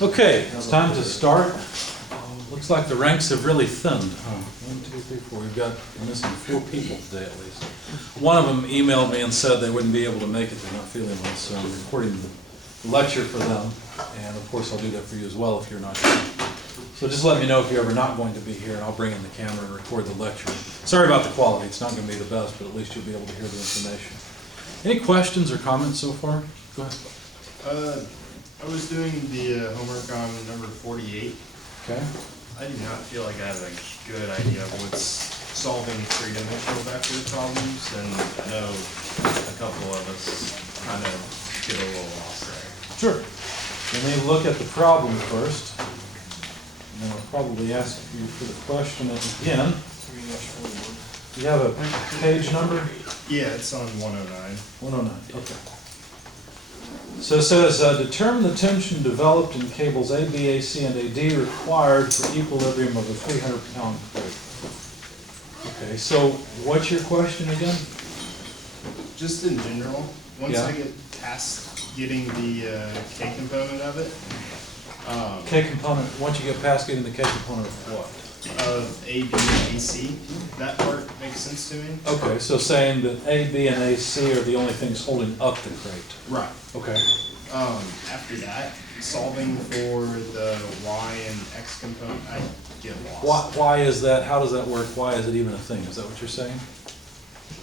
Okay, it's time to start. Looks like the ranks have really thinned. 1, 2, 3, 4. We've got missing 4 people today at least. One of them emailed me and said they wouldn't be able to make it. They're not feeling well, so I'm recording the lecture for them. And of course, I'll do that for you as well if you're not here. So just let me know if you're ever not going to be here, and I'll bring in the camera and record the lecture. Sorry about the quality. It's not going to be the best, but at least you'll be able to hear the information. Any questions or comments so far? Go ahead. I was doing the homework on number 48. Okay. I do not feel like I have a good idea of what's solving three-dimensional vector problems, and I know a couple of us kind of get a little lost there. Sure. Let me look at the problem first. And then I'll probably ask you for the question again. Do you have a page number? Yeah, it's on 109. 109, okay. So it says, determine the tension developed in cables A, B, AC, and AD required for equilibrium of a 300-pound plate. Okay, so what's your question again? Just in general, once Yeah. I get past getting the K component of it, K component, once you get past getting the K component of what? of A, B, and AC, that part makes sense to me. Okay, so saying that A, B, and AC are the only things holding up the crate. Right. Okay. After that, solving for the Y and X component, I get lost. Why is that? How does that work? Why is it even a thing? Is that what you're saying?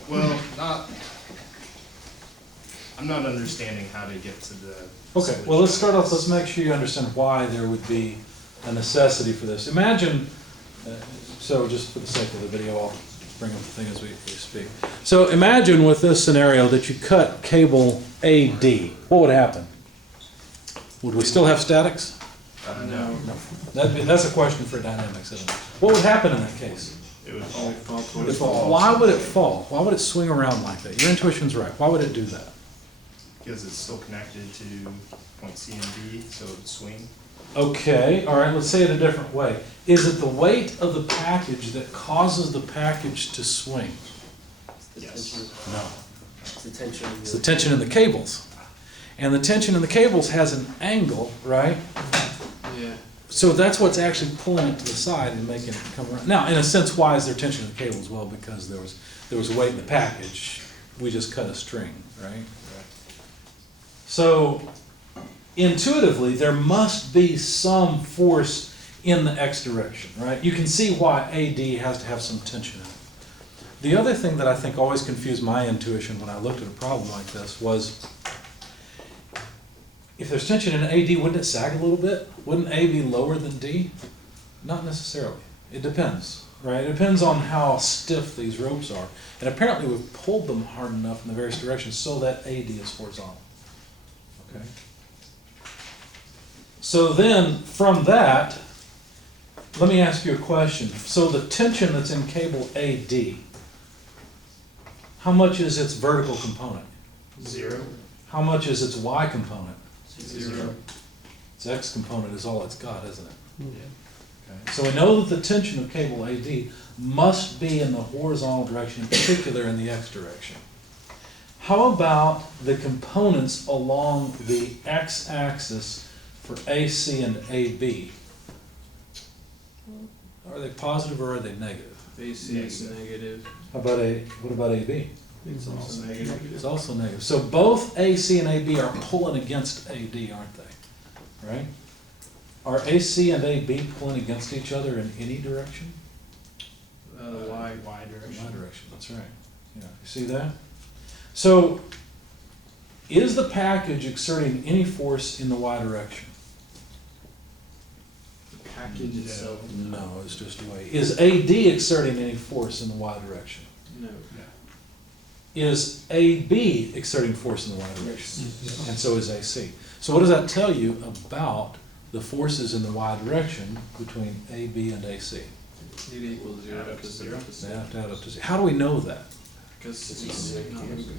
Well, I'm not understanding how to get to the. Okay, well, let's start off, let's make sure you understand why there would be a necessity for this. Imagine, so just for the sake of the video, I'll bring up the thing as we speak. So imagine with this scenario that you cut cable AD. What would happen? Would we still have statics? No. No. That's a question for dynamics, isn't it? What would happen in that case? It would fall. It would fall. Why would it fall? Why would it swing around like that? Your intuition's right. Why would it do that? Because it's still connected to point C and B, so it would swing. Okay, all right, let's say it a different way. Is it the weight of the package that causes the package to swing? Yes. No. It's the tension. It's the tension in the cables. And the tension in the cables has an angle, right? Yeah. So that's what's actually pulling it to the side and making it come around. Now, in a sense, why is there tension in the cables? Well, because there was weight in the package. We just cut a string, right? So intuitively, there must be some force in the X direction, right? You can see why AD has to have some tension in it. The other thing that I think always confused my intuition when I looked at a problem like this was, if there's tension in AD, wouldn't it sag a little bit? Wouldn't A be lower than D? Not necessarily. It depends, right? It depends on how stiff these ropes are. And apparently we've pulled them hard enough in the various directions so that AD is horizontal. Okay. So then, from that, let me ask you a question. So the tension that's in cable AD, how much is its vertical component? 0. How much is its Y component? 0. Its X component is all it's got, isn't it? Yeah. Okay. So we know that the tension of cable AD must be in the horizontal direction, in particular in the X direction. How about the components along the X-axis for AC and AB? Are they positive or are they negative? AC is negative. What about AB? It's also negative. It's also negative. So both AC and AB are pulling against AD, aren't they? Right? Are AC and AB pulling against each other in any direction? Y In direction. my direction, that's right. Yeah, you see that? So, is the package exerting any force in the Y direction? The package itself. No, it's just weight. Is AD exerting any force in the Y direction? No. Is AB exerting force in the Y direction? And so is AC. So what does that tell you about the forces in the Y direction between AB and AC? It equals 0 because they're opposite. They have to add up to 0. How do we know that? Because it's not moving.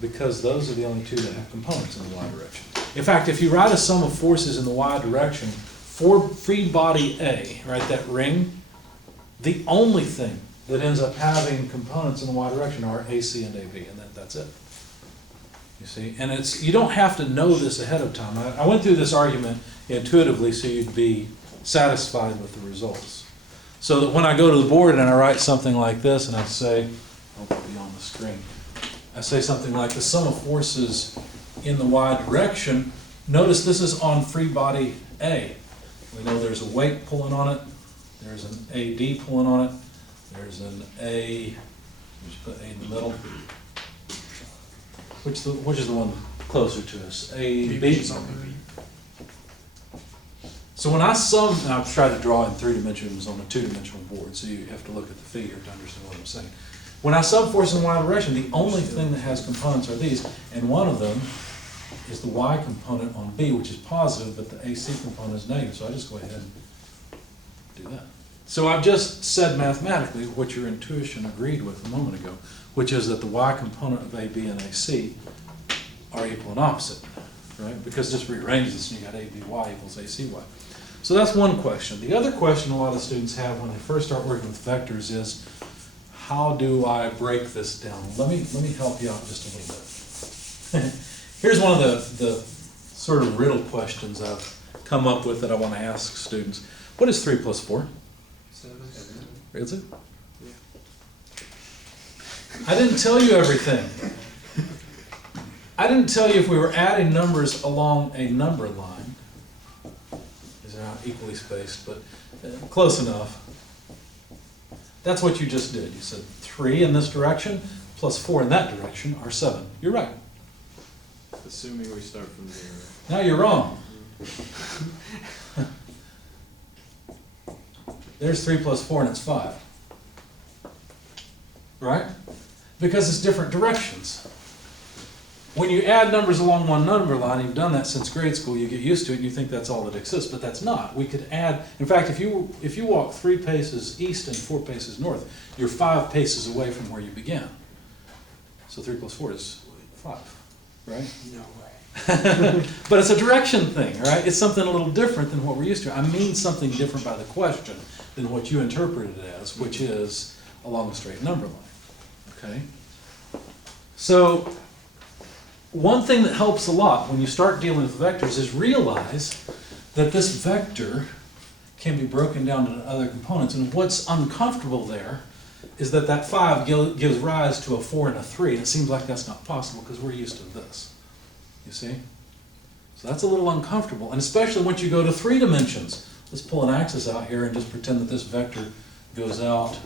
Because those are the only two that have components in the Y direction. In fact, if you write a sum of forces in the Y direction for free body A, right, that ring, the only thing that ends up having components in the Y direction are AC and AB, and that's it. You see, and you don't have to know this ahead of time. I went through this argument intuitively so you'd be satisfied with the results. So that when I go to the board and I write something like this and I say, I'll be on the screen, I say something like the sum of forces in the y direction, notice this is on free body A. We know there's a weight pulling on it, there's an AD pulling on it, there's an A, just put A in the middle. Which is the one closer to us? A, B? So when I sum, and I've tried to draw in 3 dimensions on a 2-dimensional board, so you have to look at the figure to understand what I'm saying. When I sum force in y direction, the only thing that has components are these, and one of them is the y component on B, which is positive, but the AC component is negative, so I just go ahead and do that. So I've just said mathematically what your intuition agreed with a moment ago, which is that the y component of AB and AC are equal and opposite, right? Because just rearrange this and you got ABY equals ACY. So that's one question. The other question a lot of students have when they first start working with vectors is, how do I break this down? Let me help you out just a little bit. Here's one of the sort of riddle questions I've come up with that I want to ask students. What is 3 plus 4? 7. Is it? Yeah. I didn't tell you everything. I didn't tell you if we were adding numbers along a number line. These are not equally spaced, but close enough. That's what you just did. You said 3 in this direction plus 4 in that direction are 7. You're right. Assuming we start from 0. Now you're wrong. There's 3 plus 4 and it's 5. Right? Because it's different directions. When you add numbers along one number line, you've done that since grade school, you get used to it and you think that's all that exists, but that's not. We could add, in fact, if you walk 3 paces east and 4 paces north, you're 5 paces away from where you began. So 3 plus 4 is 5, right? No way. But it's a direction thing, right? It's something a little different than what we're used to. I mean something different by the question than what you interpreted it as, which is along a straight number line, okay? So one thing that helps a lot when you start dealing with vectors is realize that this vector can be broken down into other components, and what's uncomfortable there is that that 5 gives rise to a 4 and a 3, and it seems like that's not possible because we're used to this. You see? So that's a little uncomfortable, and especially once you go to 3 dimensions. Let's pull an axis out here and just pretend that this vector goes out.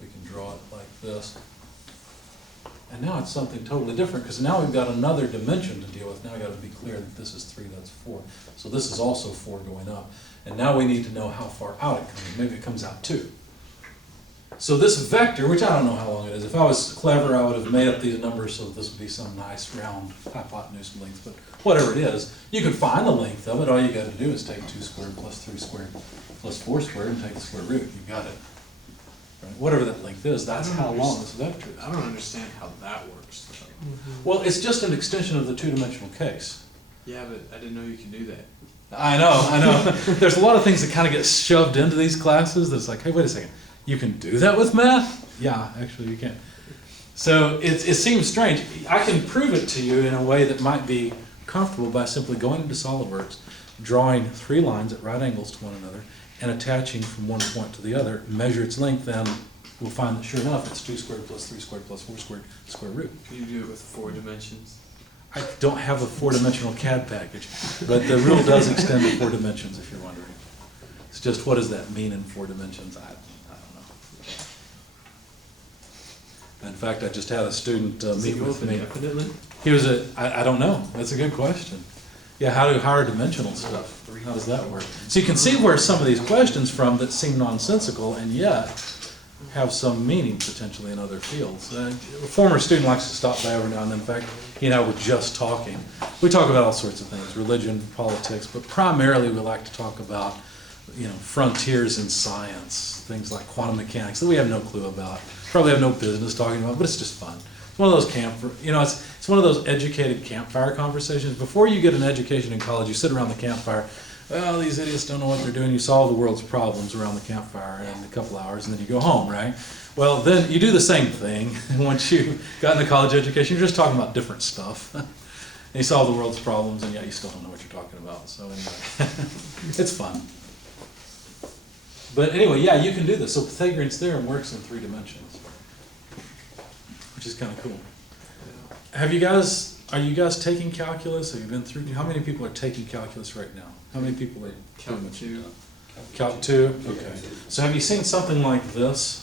We can draw it like this. And now it's something totally different because now we've got another dimension to deal with. Now we've got to be clear that this is 3, that's 4. So this is also 4 going up. And now we need to know how far out it comes. Maybe it comes out 2. So this vector, which I don't know how long it is, if I was clever I would have made up these numbers so that this would be some nice round hypotenuse length, but whatever it is, you can find the length of it. All you got to do is take 2 squared plus 3 squared plus 4 squared and take the square root. You got it. Right? Whatever that length is, that's how long this vector is. I don't understand how that works, though. Well, it's just an extension of the 2-dimensional case. Yeah, but I didn't know you could do that. I know. There's a lot of things that kind of get shoved into these classes that's like, hey, wait a second. You can do that with math? Yeah, actually you can. So it seems strange. I can prove it to you in a way that might be comfortable by simply going into SOLIDWORKS, drawing 3 lines at right angles to one another, and attaching from one point to the other, measure its length, then we'll find that sure enough it's 2 squared plus 3 squared plus 4 squared square root. Can you do it with 4 dimensions? I don't have a 4-dimensional CAD package, but the rule does extend to 4 dimensions if you're wondering. It's just what does that mean in 4 dimensions? I don't know. In fact, I just had a student meet with me. Infinitely? He was I don't know. That's a good question. Yeah, how are dimensional stuff? How does that work? So you can see where some of these questions from that seem nonsensical and yet have some meaning potentially in other fields. A former student likes to stop by every now and then. In fact, he and I were just talking. We talk about all sorts of things, religion, politics, but primarily we like to talk about, frontiers in science, things like quantum mechanics that we have no clue about, probably have no business talking about, but it's just fun. It's one of those it's one of those educated campfire conversations. Before you get an education in college, you sit around the campfire well, these idiots don't know what they're doing. You solve the world's problems around the campfire in a couple hours, and then you go home, right? Well, then you do the same thing once you got into college education. You're just talking about different stuff. And you solve the world's problems, and yet you still don't know what you're talking about. So anyway, it's fun. But anyway, yeah, you can do this. So Pythagorean's theorem works in 3 dimensions, which is kind of cool. Are you guys taking calculus? Have you been through? How many people are taking calculus right now? How many people are Calc 2. Calc 2? Okay. So have you seen something like this?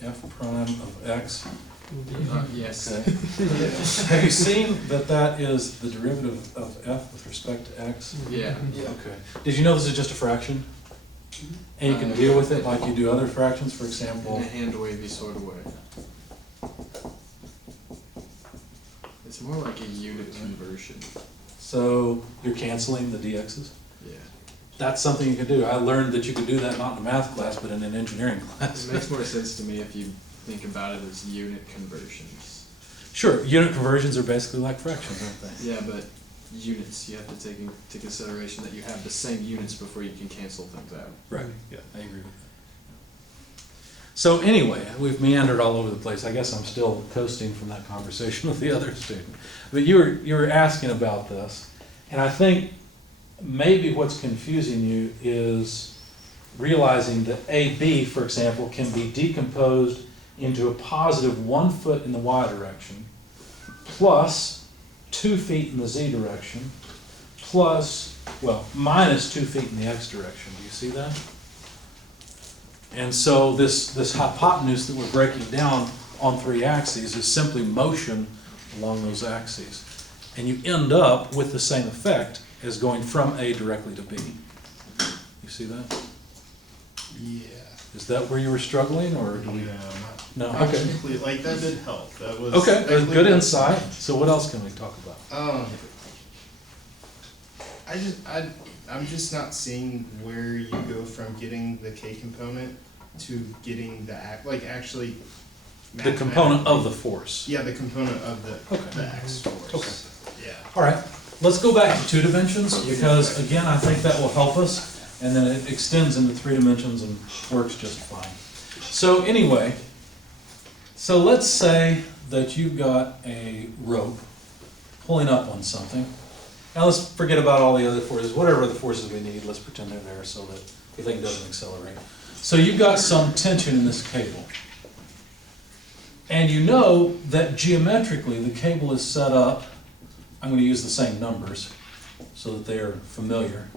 F prime of x. Yes. Okay. Have you seen that is the derivative of f with respect to x? Yeah. Okay. Did you know this is just a fraction? And you can deal with it like you do other fractions, for example. In a hand-wavy sort of way. It's more like a unit conversion. So you're canceling the dx's? Yeah. That's something you can do. I learned that you could do that not in a math class, but in an engineering class. It makes more sense to me if you think about it as unit conversions. Sure, unit conversions are basically like fractions, aren't they? Yeah, but units, you have to take into consideration that you have the same units before you can cancel things out. Right, yeah, I agree with that. So anyway, we've meandered all over the place. I guess I'm still coasting from that conversation with the other student. But you were asking about this, and I think maybe what's confusing you is realizing that AB, for example, can be decomposed into a positive 1 foot in the y direction, plus 2 feet in the z direction, plus, well, minus 2 feet in the x direction. Do you see that? And so this hypotenuse that we're breaking down on 3 axes is simply motion along those axes. And you end up with the same effect as going from A directly to B. You see that? Yeah. Is that where you were struggling, or do we? No, Not okay. complete- Like, that did help. That was. Okay, that good cleared up- insight. So what else can we talk about? I'm just not seeing where you go from getting the K component to getting the actually. The component of the force. Yeah, the component of Okay. the X force. Okay. Yeah. All right, let's go back to 2 dimensions, because again, I think that will help us, and then it extends into 3 dimensions and works just fine. So anyway, so let's say that you've got a rope pulling up on something. Now let's forget about all the other forces, whatever the forces we need, let's pretend they're there so that the thing doesn't accelerate. So you've got some tension in this cable. And you know that geometrically the cable is set up, I'm going to use the same numbers so that they are familiar.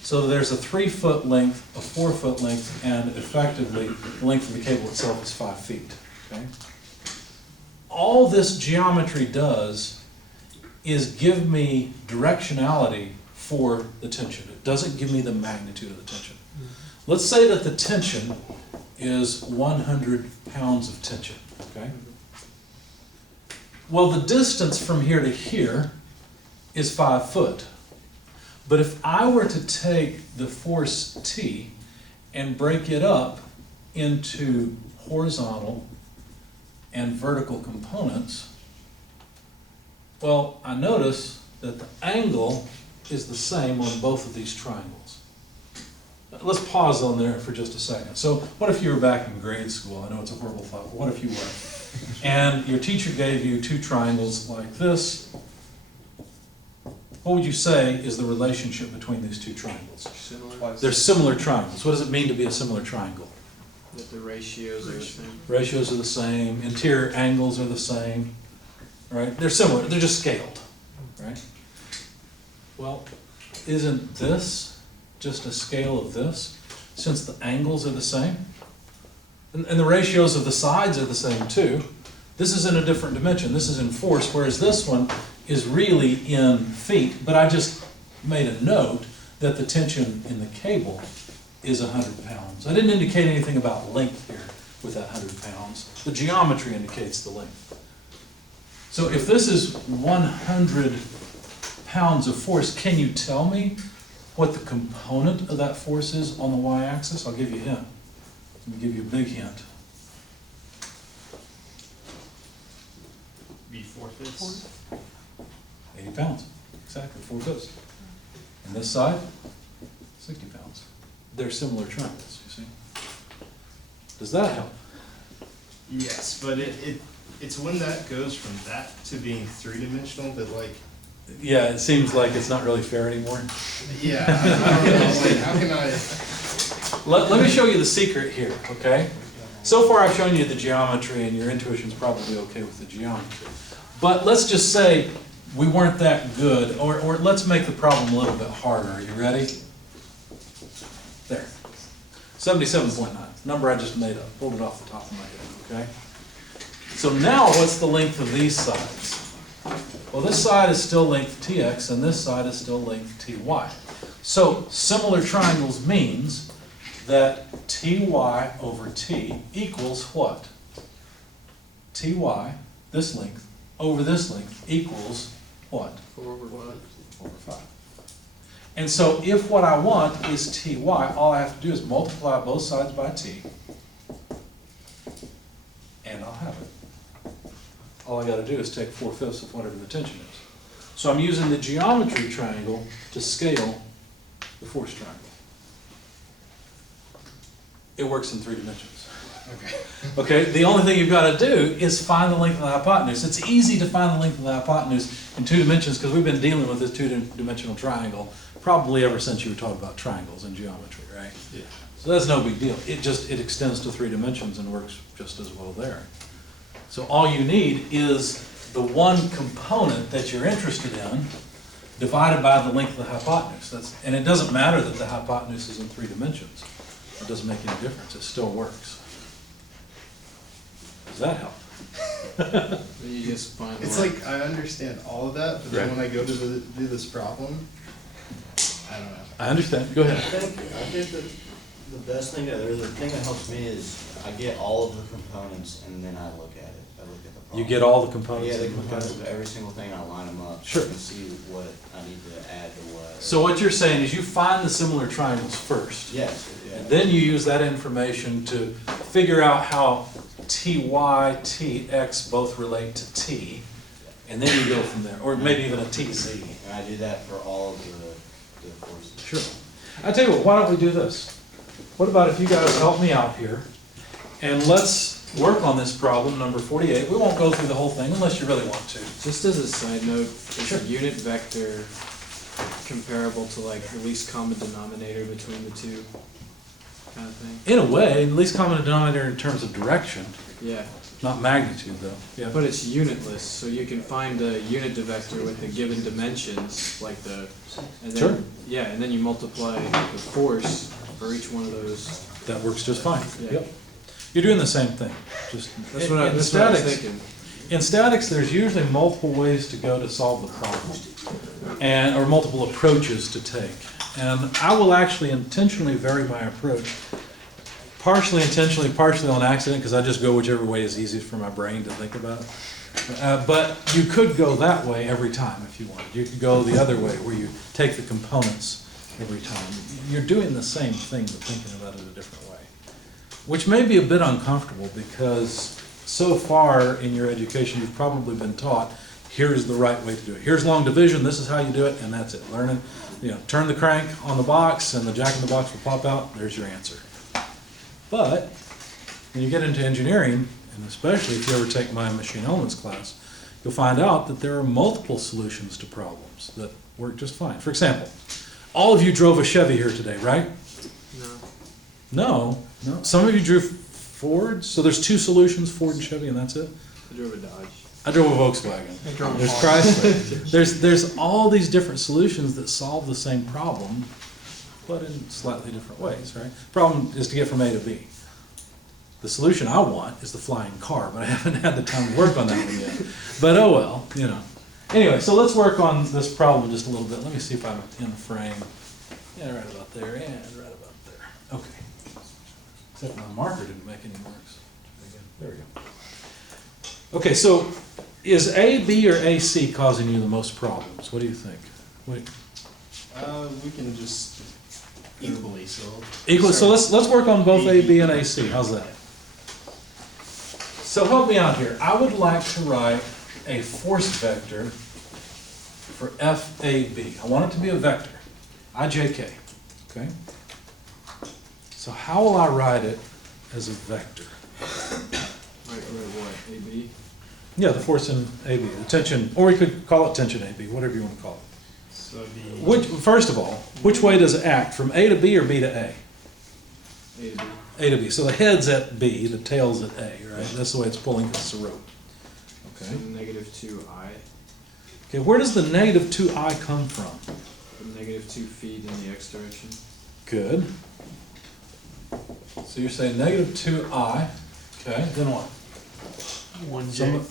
So there's a 3 foot length, a 4 foot length, and effectively the length of the cable itself is 5 feet. Okay? All this geometry does is give me directionality for the tension. It doesn't give me the magnitude of the tension. Let's say that the tension is 100 pounds of tension. Okay? Well, the distance from here to here is 5 foot. But if I were to take the force T and break it up into horizontal and vertical components, well, I notice that the angle is the same on both of these triangles. Let's pause on there for just a second. So what if you were back in grade school? I know it's a horrible thought, but what if you were? And your teacher gave you 2 triangles like this. What would you say is the relationship between these 2 triangles? Similar. They're similar triangles. What does it mean to be a similar triangle? That the ratios are the same. Ratios are the same, interior angles are the same, right? They're similar, they're just scaled, right? Well, isn't this just a scale of this, since the angles are the same? And the ratios of the sides are the same too. This is in a different dimension, this is in force, whereas this one is really in feet, but I just made a note that the tension in the cable is 100 pounds. I didn't indicate anything about length here with that 100 pounds. The geometry indicates the length. So if this is 100 pounds of force, can you tell me what the component of that force is on the y-axis? I'll give you a hint. Let me give you a big hint. Be 4/5. 80 pounds, exactly, 4/5. And this side? 60 pounds. They're similar triangles, you see? Does that help? Yes, but it's when that goes from that to being three-dimensional that like, Yeah, it seems like it's not really fair anymore. yeah, I don't know, like, how can I? Let me show you the secret here, okay? So far I've shown you the geometry and your intuition's probably okay with the geometry. But let's just say we weren't that good, or let's make the problem a little bit harder. Are you ready? There. 77.9, number I just made up, pulled it off the top of my head, okay? So now what's the length of these sides? Well, this side is still length tx and this side is still length ty. So similar triangles means that ty over t equals what? Ty, this length, over this length equals what? 4/5. 4/5. And so if what I want is ty, all I have to do is multiply both sides by t, and I'll have it. All I gotta do is take 4/5 of whatever the tension is. So I'm using the geometry triangle to scale the force triangle. It works in 3 dimensions. Okay. Okay, the only thing you've got to do is find the length of the hypotenuse. It's easy to find the length of the hypotenuse in 2 dimensions because we've been dealing with this 2-dimensional triangle probably ever since you were talking about triangles in geometry, right? Yeah. So that's no big deal. It extends to 3 dimensions and works just as well there. So all you need is the one component that you're interested in divided by the length of the hypotenuse. And it doesn't matter that the hypotenuse is in 3 dimensions. It doesn't make any difference. It still works. Does that help? You just find It's like, I understand all of that, but then when I go to do this problem, I don't know. I understand. Go I ahead. think that the best thing, or the thing that helps me is I get all of the components and then I look at it. I look at the problem. You get all the components? Yeah, the and look at components it? of every single thing, I line them up. Sure. And see what I need to add to what. So what you're saying is you find the similar triangles first. Yes, yeah. And then you use that information to figure out how ty, tx both relate to t, and then you go from there, or maybe even a tz. And I do that for all of the forces. Sure. I tell you what, why don't we do this? What about if you guys help me out here, and let's work on this problem, number 48. We won't go through the whole thing unless you really want to. Just as a side note, is Sure. a unit vector comparable to like the least common denominator between the two kind of thing? In a way, least common denominator in terms of direction, Yeah, not magnitude though. Yeah. but it's unitless, so you can find a unit vector with the given dimensions, like the, and then, Sure. yeah, and then you multiply the force for each one of those. That works just fine. Yeah. Yep. You're doing the same thing. Just That's what I in was statics. thinking. In statics, there's usually multiple ways to go to solve the problem, or multiple approaches to take. And I will actually intentionally vary my approach, partially intentionally, partially on accident, because I just go whichever way is easiest for my brain to think about. But you could go that way every time if you wanted. You could go the other way, where you take the components every time. You're doing the same thing, but thinking about it a different way, which may be a bit uncomfortable because so far in your education, you've probably been taught, here's the right way to do it. Here's long division, this is how you do it, and that's it. Learning, turn the crank on the box and the jack in the box will pop out, there's your answer. But when you get into engineering, and especially if you ever take my machine elements class, you'll find out that there are multiple solutions to problems that work just fine. For example, all of you drove a Chevy here today, right? No, No. Some of you drew Fords, so there's 2 solutions, Ford and Chevy, and that's it? I drove a Dodge. I drove a Volkswagen. There's Chrysler. There's all these different solutions that solve the same problem, but in slightly different ways, right? Problem is to get from A to B. The solution I want is the flying car, but I haven't had the time to work on that one yet. But oh well, Anyway, so let's work on this problem just a little bit. Let me see if I'm in the frame. Yeah, right about there, and right about there. Okay. Except my marker didn't make any marks. There we go. Okay, so is A, B, or AC causing you the most problems? What do you think? We can just equally, so. Equal. So let's work on both A, B, and AC. How's that? So help me out here. I would like to write a force vector for FAB. I want it to be a vector, IJK. Okay? So how will I write it as a vector? Right, what, AB? Yeah, the force in AB, the tension, or we could call it tension AB, whatever you want to call it. So it'd be. First of all, which way does it act, from A to B or B to A? A to B. A to B, so the head's at B, the tail's at A, right? That's the way it's pulling, 'cause it's a rope. So Okay. negative 2I, Okay, where does the negative 2I come from? negative 2 feet in the x direction. Good. So you're saying negative 2I, okay, then what?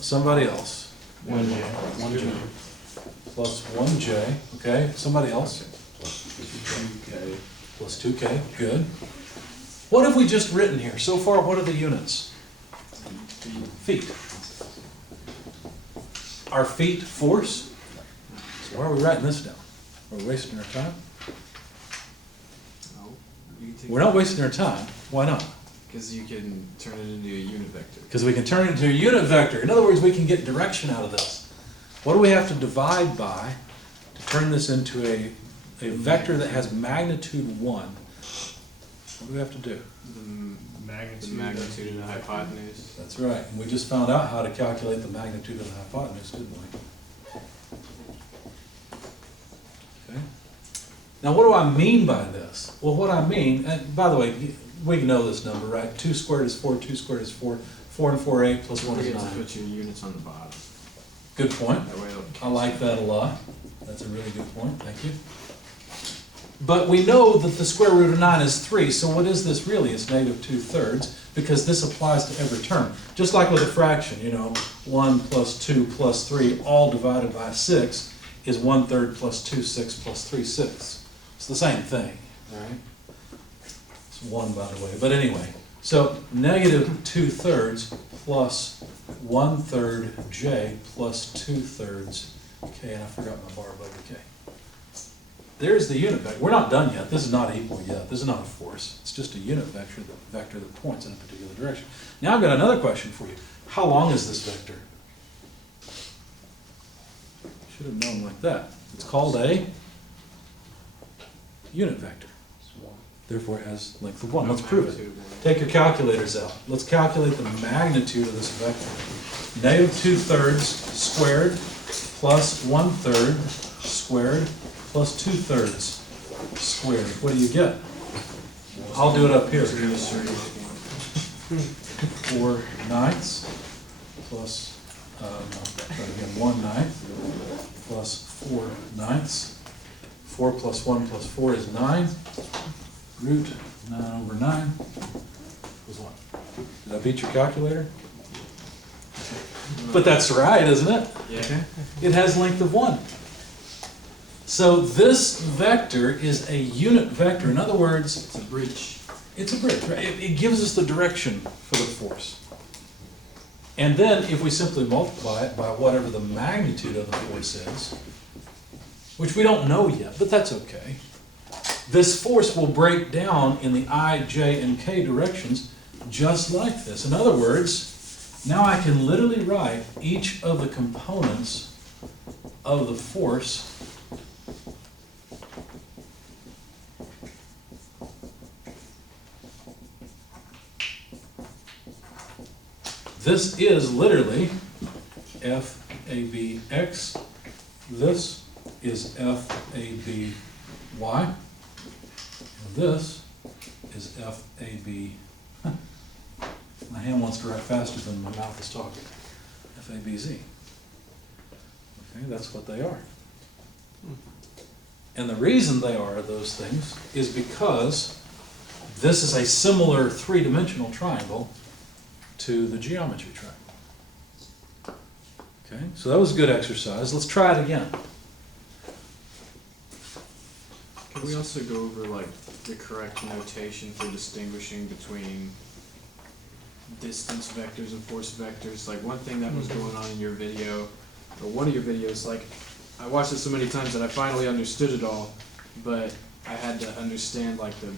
Somebody else. 1J. 1J. Plus 1J, okay, somebody else? 2K. Plus 2K, good. What have we just written here? So far, what are the units? Feet. Are feet force? So why are we writing this down? Are we wasting our time? No. You can take We're not wasting our time. Why not? because you can turn it into a unit vector. Because we can turn it into a unit vector. In other words, we can get direction out of this. What do we have to divide by to turn this into a vector that has magnitude 1? What do we have to do? The Magnitude. magnitude of the hypotenuse. That's right. And we just found out how to calculate the magnitude of the hypotenuse, didn't we? Okay. Now, what do I mean by this? Well, what I mean, and by the way, we know this number, right? 2 squared is 4, 2 squared is 4, 4 and 4, 8, plus 1 Don't is forget to 9. put your units on the bottom. Good point. That way it'll I like that a lot. That's a really good point, thank you. But we know that the square root of 9 is 3, so what is this really? It's negative 2/3, because this applies to every term. Just like with a fraction, 1 plus 2 plus 3, all divided by 6, is 1/3 plus 2, 6 plus 3, 6. It's the same thing, all right? It's 1, by the way, but anyway. So negative 2/3 plus 1/3 j plus 2/3 k, and I forgot my bar above the k. There's the unit vector. We're not done yet. This is not equal yet. This is not a force. It's just a unit vector that points in a particular direction. Now I've got another question for you. How long is this vector? Should have known like that. It's called a unit vector. Therefore it has length of 1. Let's prove it. Magnitude of 1. Take your calculators out. Let's calculate the magnitude of this vector. Negative 2/3 squared plus 1/3 squared plus 2/3 squared. What do you get? I'll do it up here. 4/9 plus, try it again, 1/9 plus 4/9. 4 plus 1 plus 4 is 9. Root 9/9 was what? Did I beat your calculator? But that's right, isn't it? Yeah. It has length of 1. So this vector is a unit vector. In other words, It's a bridge. it's a bridge, right? It gives us the direction for the force. And then if we simply multiply it by whatever the magnitude of the force is, which we don't know yet, but that's okay, this force will break down in the I, J, and K directions just like this. In other words, now I can literally write each of the components of the force This is literally FABX. This is FABY. And this is FAB. My hand wants to write faster than my mouth is talking. FABZ. Okay, that's what they are. And the reason they are those things is because this is a similar three-dimensional triangle to the geometry triangle. Okay, so that was a good exercise. Let's try it again. Can we also go over like the correct notation for distinguishing between distance vectors and force vectors? Like one thing that was going on in your video, or one of your videos, like I watched it so many times that I finally understood it all, but I had to understand like the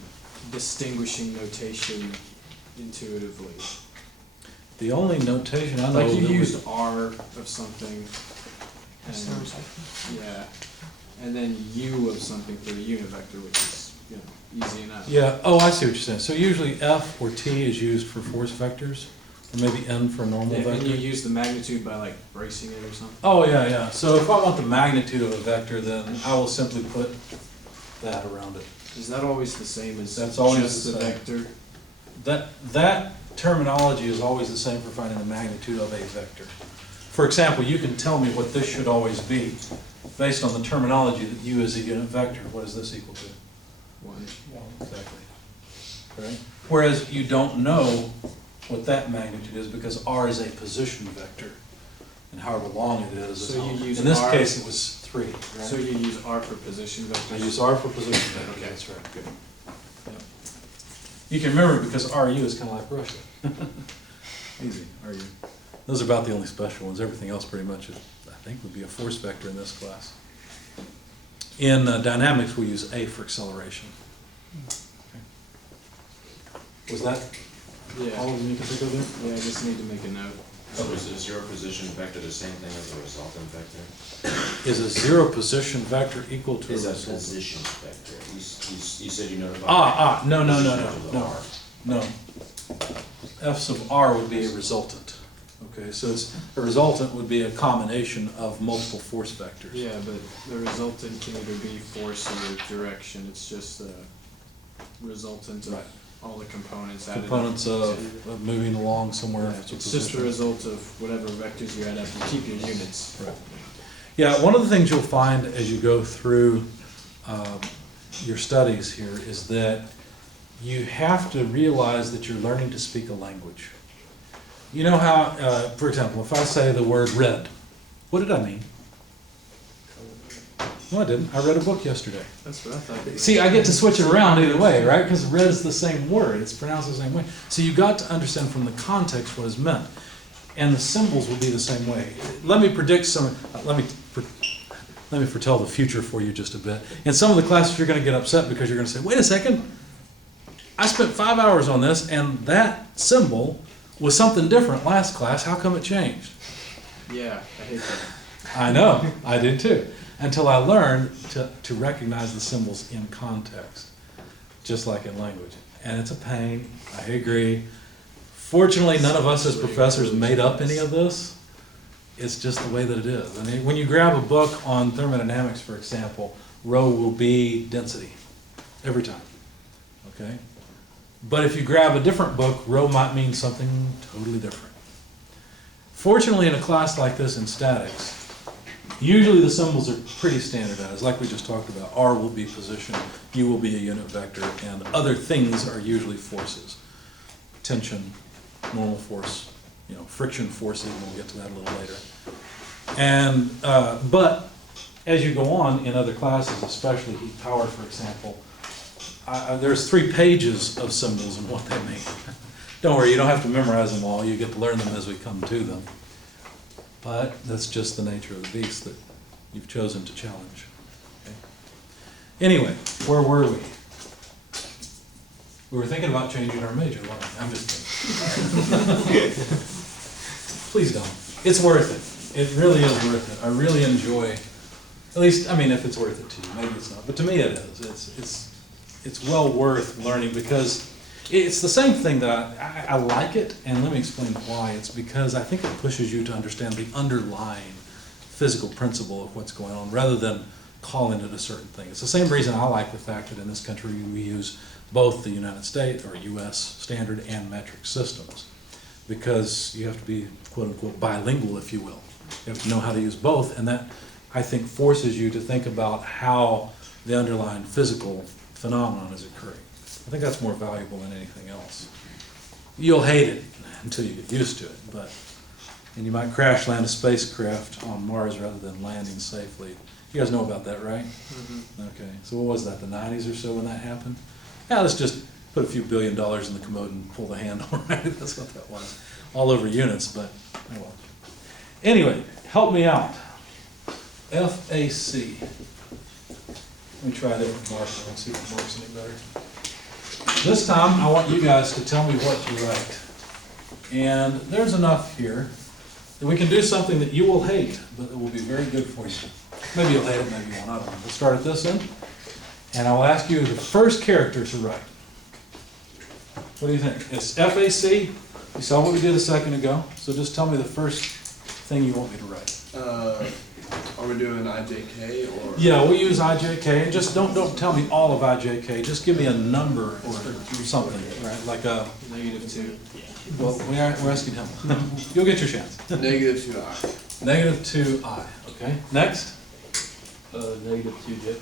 distinguishing notation intuitively. The only notation I know Like you that we- used R of something, and yeah, and then U of something for the unit vector, which is you know, easy enough. Yeah, oh, I see what you're saying. So usually F or T is used for force vectors, or maybe N for normal Yeah, and you vector. use the magnitude by like bracing it or something. Oh, yeah, yeah. So if I want the magnitude of a vector, then I will simply put that around it. Is that always the same as That's always just the the same. vector? That terminology is always the same for finding the magnitude of a vector. For example, you can tell me what this should always be, based on the terminology that you as a unit vector. What is this equal to? One. Exactly. Right? Whereas you don't know what that magnitude is because R is a position vector, and however long it is. So you use in this R- case, it was 3. Right? So you use R for position I vectors? use R for position vector. Okay. That's right. Good. Yep. You can remember because RU is kind of like Russia. Easy, RU. Those are about the only special ones. Everything else pretty much, I think, would be a force vector in this class. In dynamics, we use A for acceleration. Okay. Was that all Yeah, of them you can think of there? yeah, I just need to make a note. So is the zero position vector the same thing as a resultant vector? Is a zero position vector equal to a Is a resultant? position vector? You said you notified. No, position of the no. R. No. F sub R would be a resultant. Okay, so it's, a resultant would be a combination of multiple force vectors. Yeah, but the resultant can either be force or direction, it's just the resultant of Right. all the components added up. Components of moving along somewhere. Yeah, if a it's just the position. result of whatever vectors you add up, you keep your units. Right. Yeah, one of the things you'll find as you go through your studies here is that you have to realize that you're learning to speak a language. You know how, for example, if I say the word red, what did I mean? No, I didn't. I read a book yesterday. That's what I thought. See, I get to switch it around either way, right? Because red is the same word. It's pronounced the same way. So you got to understand from the context what is meant. And the symbols will be the same way. Let me predict some, let me foretell the future for you just a bit. In some of the classes, you're going to get upset because you're going to say, wait a second, I spent 5 hours on this, and that symbol was something different last class. How come it changed? Yeah, I hate that. I know, I did too. Until I learned to recognize the symbols in context, just like in language. And it's a pain, I agree. Fortunately, none of us as professors made up any of this. It's just the way that it is. I mean, when you grab a book on thermodynamics, for example, rho will be density, every time, okay? But if you grab a different book, rho might mean something totally different. Fortunately, in a class like this in statics, usually the symbols are pretty standardized, like we just talked about. R will be position, U will be a unit vector, and other things are usually forces. Tension, normal force, friction force, even we'll get to that a little later. And, but as you go on in other classes, especially heat power, for example, there's 3 pages of symbols and what they mean. Don't worry, you don't have to memorize them all. You get to learn them as we come to them. But that's just the nature of the beast that you've chosen to challenge. Okay? Anyway, where were we? We were thinking about changing our major, weren't we? I'm just kidding. Please don't. It's worth it. It really is worth it. I really enjoy, at least, I mean, if it's worth it to you, maybe it's not, but to me it is. It's well worth learning because it's the same thing that I like it, and let me explain why. It's because I think it pushes you to understand the underlying physical principle of what's going on rather than calling it a certain thing. It's the same reason I like the fact that in this country we use both the United States or US standard and metric systems because you have to be quote unquote bilingual, if you will. You have to know how to use both, and that I think forces you to think about how the underlying physical phenomenon is occurring. I think that's more valuable than anything else. You'll hate it until you get used to it, and you might crash land a spacecraft on Mars rather than landing safely. You guys know about that, right? Mm-hmm. Okay, so what was that, the 90s or so when that happened? Yeah, let's just put a few $1 billion in the commode and pull the handle, right? That's what that was. All over units, but, oh well. Anyway, help me out. FAC. Let me try a different marker and see if it works any better. This time, I want you guys to tell me what you write. And there's enough here that we can do something that you will hate, but it will be very good for you. Maybe you'll hate it, maybe you won't, I don't know. We'll start at this end. And I'll ask you the first character to write. What do you think? It's FAC. You saw what we did a second ago. So just tell me the first thing you want me to write. Are we doing IJK or? Yeah, we'll use IJK. And just don't tell me all of IJK. Just give me a number or something, right? Like a, -2. well, we're asking him. You'll get your chance. -2i. -2i. Okay. Next. -2j.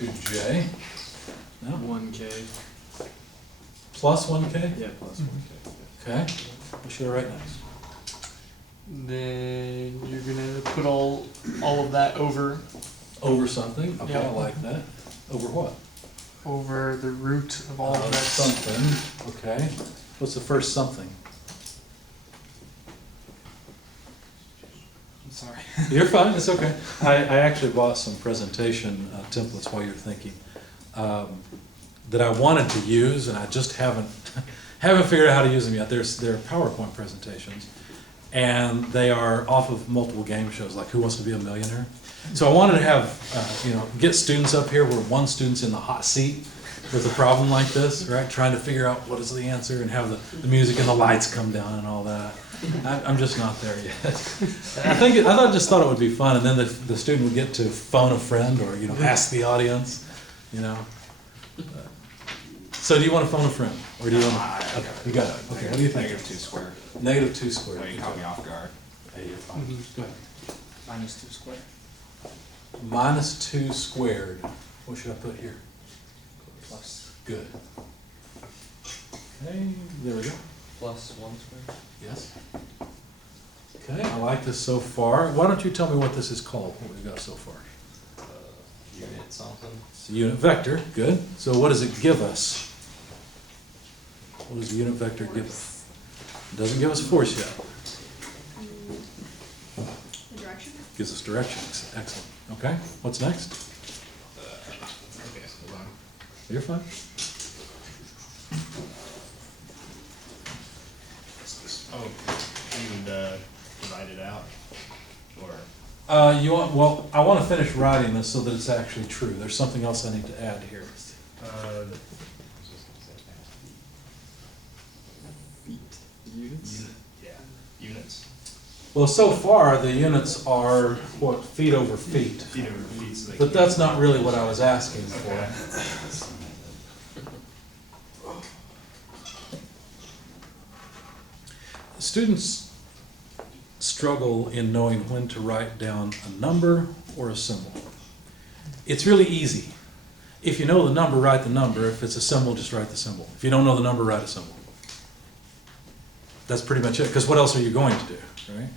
-2j. No. 1K. Plus 1k. Yeah, plus 1K. Okay. What should I write next? Then you're gonna put all of that over Over something. Okay, Yeah. I like that. Over what? the root of all of that. Something. Okay. What's the first something? I'm sorry. You're fine. It's okay. I actually bought some presentation templates while you're thinking that I wanted to use, and I just haven't figured out how to use them yet. They're PowerPoint presentations, and they are off of multiple game shows, like Who Wants to Be a Millionaire. So I wanted to have, get students up here where one student's in the hot seat with a problem like this, right? Trying to figure out what is the answer and have the music and the lights come down and all that. I'm just not there yet. I just thought it would be fun, and then the student would get to phone a friend or, ask the audience, So do you want to phone a friend, or do you want to? Okay, you got it. Okay, what do you think? -2 squared. -2 squared. You caught me off guard. Hey, you're fine. Go ahead. -2 squared. -2 squared. What should I put here? Plus. Good. Okay, there we go. Plus 1 squared. Yes. Okay, I like this so far. Why don't you tell me what this is called, what we've got so far? Unit something. It's a unit vector, good. So what does it give us? What does the unit vector give us? It doesn't give us force yet. The direction? Gives us directions. Excellent. Okay, what's next? Okay, hold on. You're fine. Oh, you would divide it out, or? I want to finish writing this so that it's actually true. There's something else I need to add here. Units? Yeah, units. Well, so far, the units are, what, feet over feet. Feet over feet, so they. But that's not really what I was asking for. Okay. Students struggle in knowing when to write down a number or a symbol. It's really easy. If you know the number, write the number. If it's a symbol, just write the symbol. If you don't know the number, write a symbol. That's pretty much it, because what else are you going to do, right?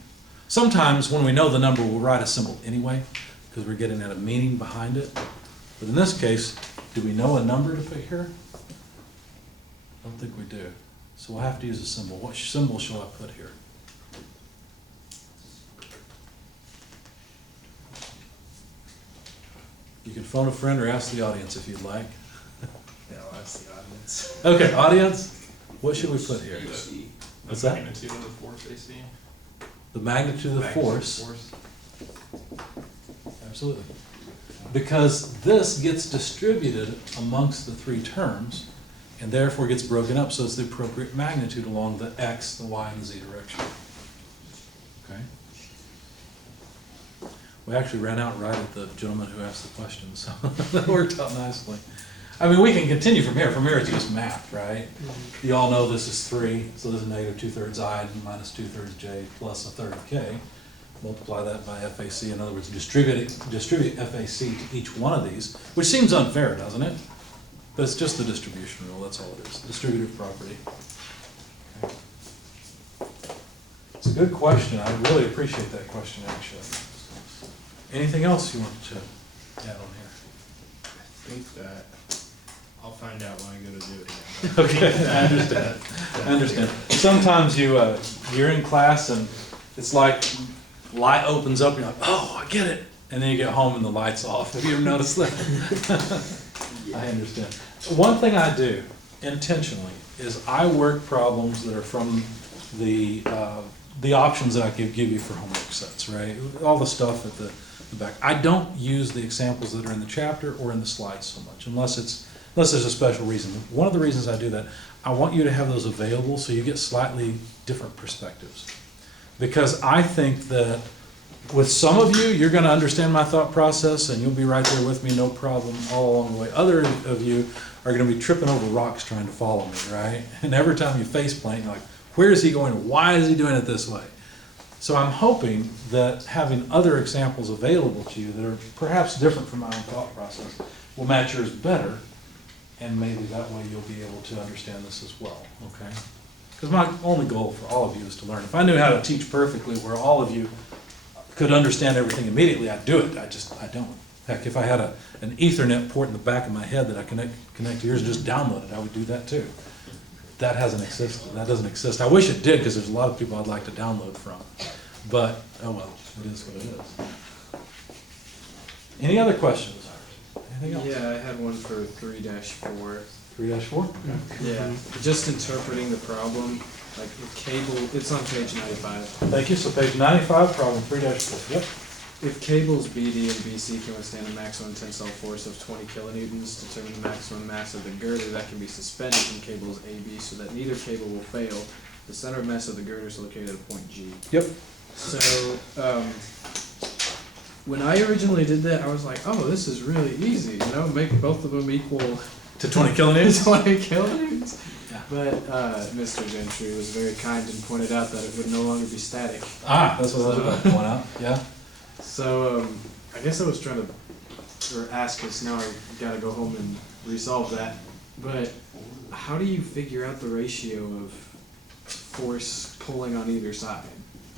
Sometimes when we know the number, we'll write a symbol anyway, because we're getting at a meaning behind it. But in this case, do we know a number to put here? I don't think we do. So we'll have to use a symbol. What symbol shall I put here? You can phone a friend or ask the audience if you'd like. Yeah, well, that's the audience. Okay, audience, what should we put here? What's that? Magnitude of the force they see. The magnitude of the force. Absolutely. Because this gets distributed amongst the three terms, and therefore gets broken up, so it's the appropriate magnitude along the x, the y, and the z direction. Okay? We actually ran out right at the gentleman who asked the question, so that worked out nicely. I mean, we can continue from here. From here, it's just math, right? You all know this is 3, so this is -2/3 I minus 2/3 j plus 1/3 of k. Multiply that by FAC. In other words, distribute FAC to each one of these, which seems unfair, doesn't it? But it's just the distribution rule, that's all it is. Distributive property. Okay. It's a good question. I really appreciate that question, actually. Anything else you want to add on here? I think that I'll find out when I go to do it again. Okay, I understand. I understand. Sometimes you're in class and it's like light opens up and you're like, oh, I get it. And then you get home and the light's off. Have you ever noticed that? I understand. One thing I do intentionally is I work problems that are from the options that I could give you for homework sets, right? All the stuff at the the back. I don't use the examples that are in the chapter or in the slides so much, unless there's a special reason. One of the reasons I do that, I want you to have those available so you get slightly different perspectives. Because I think that with some of you, you're going to understand my thought process and you'll be right there with me, no problem, all along the way. Other of you are going to be tripping over rocks trying to follow me, right? And every time you face plant, you're like, where is he going? Why is he doing it this way? So I'm hoping that having other examples available to you that are perhaps different from my own thought process will match yours better, and maybe that way you'll be able to understand this as well, okay? Because my only goal for all of you is to learn. If I knew how to teach perfectly where all of you could understand everything immediately, I'd do it. I don't. Heck, if I had an Ethernet port in the back of my head that I connect to yours and just download it, I would do that too. That hasn't existed. That doesn't exist. I wish it did, because there's a lot of people I'd like to download from. But, oh well, it is what it is. Any other questions? Anything else? Yeah, I had one for 3-4. 3-4? Yeah, just interpreting the problem, like with cable, it's on page 95. Thank you. So page 95, problem 3-4. Yep. If cables BD and BC can withstand a maximum tensile force of 20 kilonewtons, determine the maximum mass of the girder that can be suspended from cables AB so that neither cable will fail. The center of mass of the girder is located at point G. Yep. So, when I originally did that, I was like, oh, this is really easy, make both of them equal To 20 kilonewtons? 20 kilonewtons. Yeah. But Mr. Gentry was very kind and pointed out that it would no longer be static. That's what I was about to point out. Yeah. So, I guess I was trying to, or ask us, now I gotta go home and resolve that, but how do you figure out the ratio of force pulling on either side?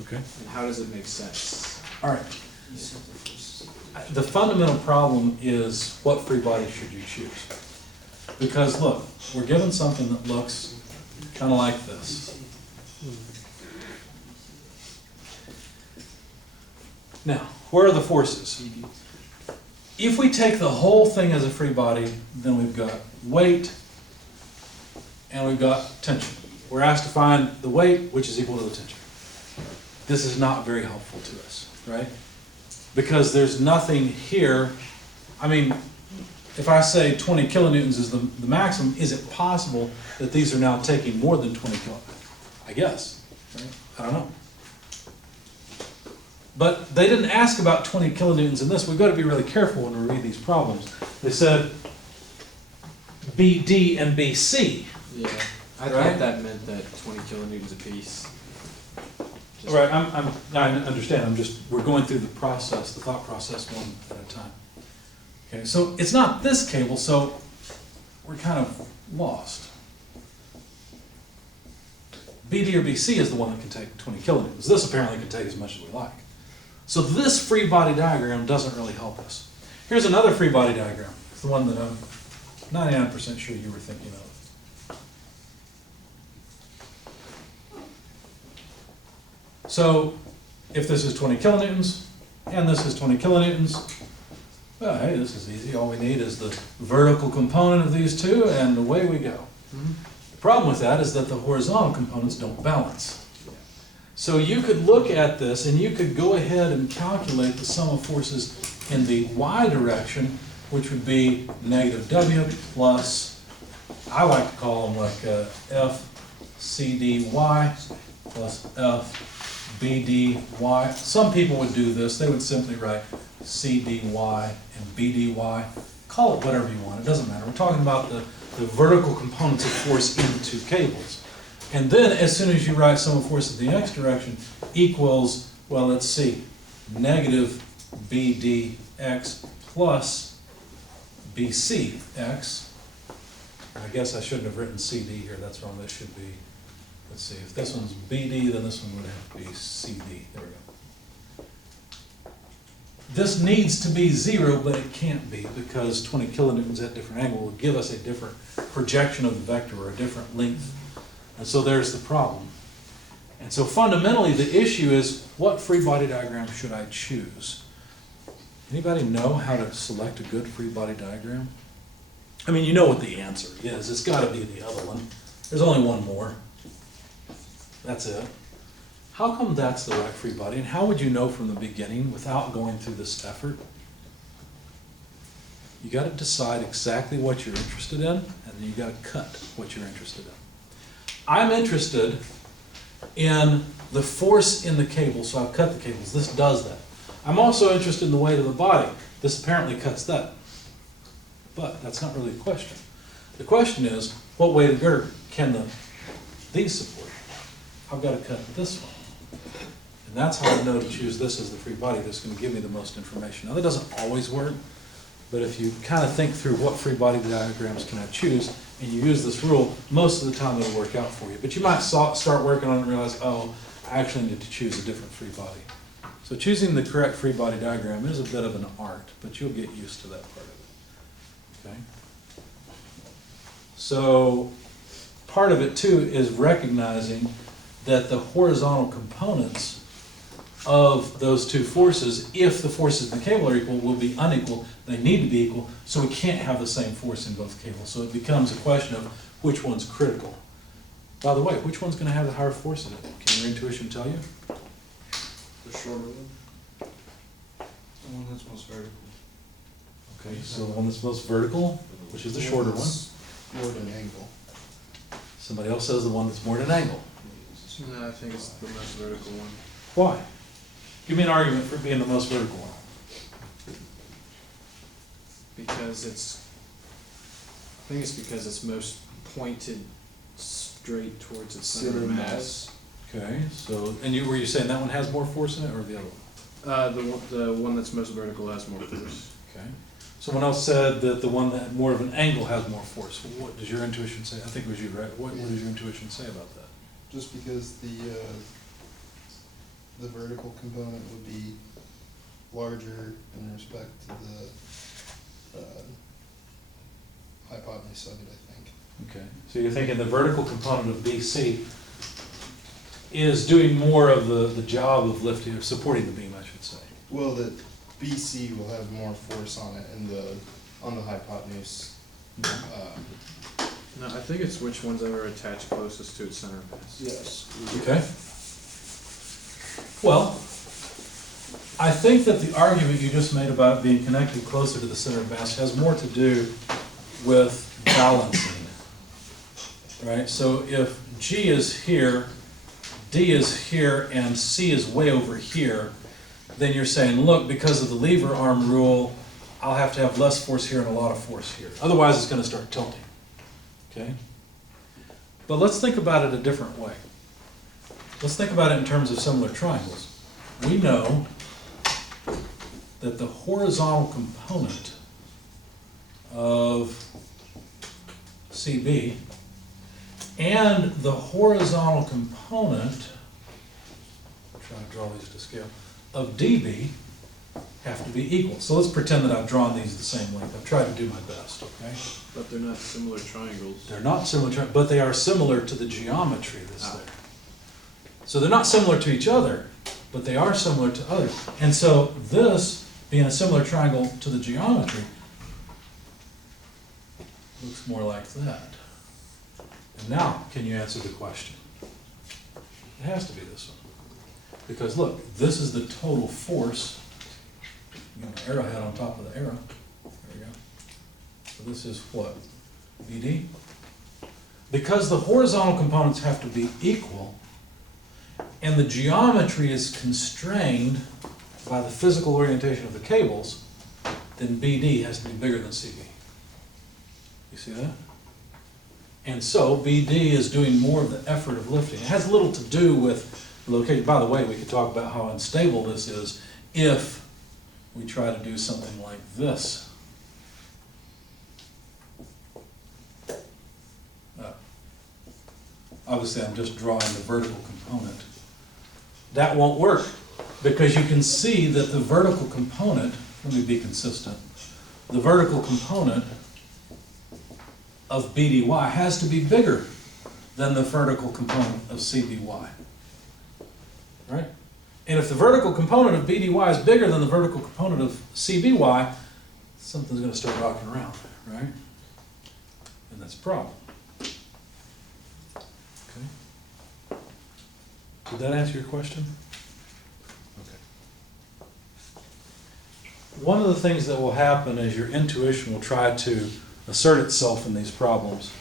Okay. And how does it make sense? All right. The fundamental problem is what free body should you choose? Because look, we're given something that looks kind of like this. Now, where are the forces? If we take the whole thing as a free body, then we've got weight and we've got tension. We're asked to find the weight, which is equal to the tension. This is not very helpful to us, right? Because there's nothing here. I mean, if I say 20 kilonewtons is the maximum, is it possible that these are now taking more than 20 kilonewtons? I guess, right? I don't know. But they didn't ask about 20 kilonewtons in this. We've got to be really careful when we read these problems. They said BD and BC. Yeah, I Right. thought that meant that 20 kilonewtons apiece. Just- Right, I understand. We're going through the process, the thought process one at a time. Okay, so it's not this cable, so we're kind of lost. BD or BC is the one that can take 20 kilonewtons. This apparently can take as much as we like. So this free body diagram doesn't really help us. Here's another free body diagram. It's the one that I'm 99% sure you were thinking of. So if this is 20 kilonewtons and this is 20 kilonewtons, well, hey, this is easy. All we need is the vertical component of these two, and away we go. The problem with that is that the horizontal components don't balance. So you could look at this and you could go ahead and calculate the sum of forces in the y direction, which would be negative W plus, I like to call them like F CDY plus F BDY. Some people would do this. They would simply write CDY and BDY. Call it whatever you want. It doesn't matter. We're talking about the vertical components of force into cables. And then as soon as you write sum of force in the x direction equals, well, let's see, negative BDX plus BCX. I guess I shouldn't have written CD here. That's wrong. This should be, let's see, if this one's BD, then this one would have to be CD. There we go. This needs to be 0, but it can't be because 20 kilonewtons at a different angle will give us a different projection of the vector or a different length. And so there's the problem. And so fundamentally the issue is, what free body diagram should I choose? Anybody know how to select a good free body diagram? I mean, you know what the answer is. It's got to be the other one. There's only one more. That's it. How come that's the right free body? And how would you know from the beginning without going through this effort? You gotta decide exactly what you're interested in, and then you gotta cut what you're interested in. I'm interested in the force in the cable, so I've cut the cables. This does that. I'm also interested in the weight of the body. This apparently cuts that. But that's not really the question. The question is, what weight of girder can these support? I've got to cut this one. And that's how I know to choose this as the free body that's going to give me the most information. Now that doesn't always work, but if you kind of think through what free body diagrams can I choose, and you use this rule, most of the time it'll work out for you. But you might start working on it and realize, oh, I actually need to choose a different free body. So choosing the correct free body diagram is a bit of an art, but you'll get used to that part of it. Okay? So part of it too is recognizing that the horizontal components of those two forces, if the forces in the cable are equal, will be unequal. They need to be equal, so we can't have the same force in both cables. So it becomes a question of which one's critical. By the way, which one's going to have the higher force in it? Can your intuition tell you? The shorter one? The one that's most vertical. Okay, so the one that's most vertical, which is the shorter one. More at an angle. Somebody else says the one that's more at an angle. No, I think it's the most vertical one. Why? Give me an argument for being the most vertical one. Because I think it's because it's most pointed straight towards its center of mass. Okay, so, and were you saying that one has more force in it, or the other one? The one that's most vertical has more force. Okay. Someone else said that the one that more of an angle has more force. What does your intuition say? I think it was you, right? What does your intuition say about that? Just because the vertical component would be larger in respect to the hypotenuse of it, I think. Okay, so you're thinking the vertical component of BC is doing more of the job of lifting, or supporting the beam, I should say. Well, that BC will have more force on it on the hypotenuse. No, I think it's which ones are attached closest to its center of mass. Yes. Okay. Well, I think that the argument you just made about being connected closer to the center of mass has more to do with balancing, right? So if G is here, D is here, and C is way over here, then you're saying, look, because of the lever arm rule, I'll have to have less force here and a lot of force here. Otherwise, it's going to start tilting. Okay? But let's think about it a different way. Let's think about it in terms of similar triangles. We know that the horizontal component of CB and the horizontal component, I'm trying to draw these to scale, of DB have to be equal. So let's pretend that I've drawn these the same length. I've tried to do my best, okay? But they're not similar triangles. They're not similar, but they are similar to the geometry that's there. So they're not similar to each other, but they are similar to others. And so this, being a similar triangle to the geometry, looks more like that. And now, can you answer the question? It has to be this one. Because look, this is the total force. You got an arrowhead on top of the arrow. There we go. So this is what? BD? Because the horizontal components have to be equal, and the geometry is constrained by the physical orientation of the cables, then BD has to be bigger than CB. You see that? And so BD is doing more of the effort of lifting. It has little to do with location. By the way, we could talk about how unstable this is if we try to do something like this. Obviously, I'm just drawing the vertical component. That won't work because you can see that the vertical component, let me be consistent, the vertical component of BDY has to be bigger than the vertical component of CBY. Right? And if the vertical component of BDY is bigger than the vertical component of CBY, something's going to start rocking around, right? And that's a problem. Okay? Did that answer your question? Okay. One of the things that will happen is your intuition will try to assert itself in these problems.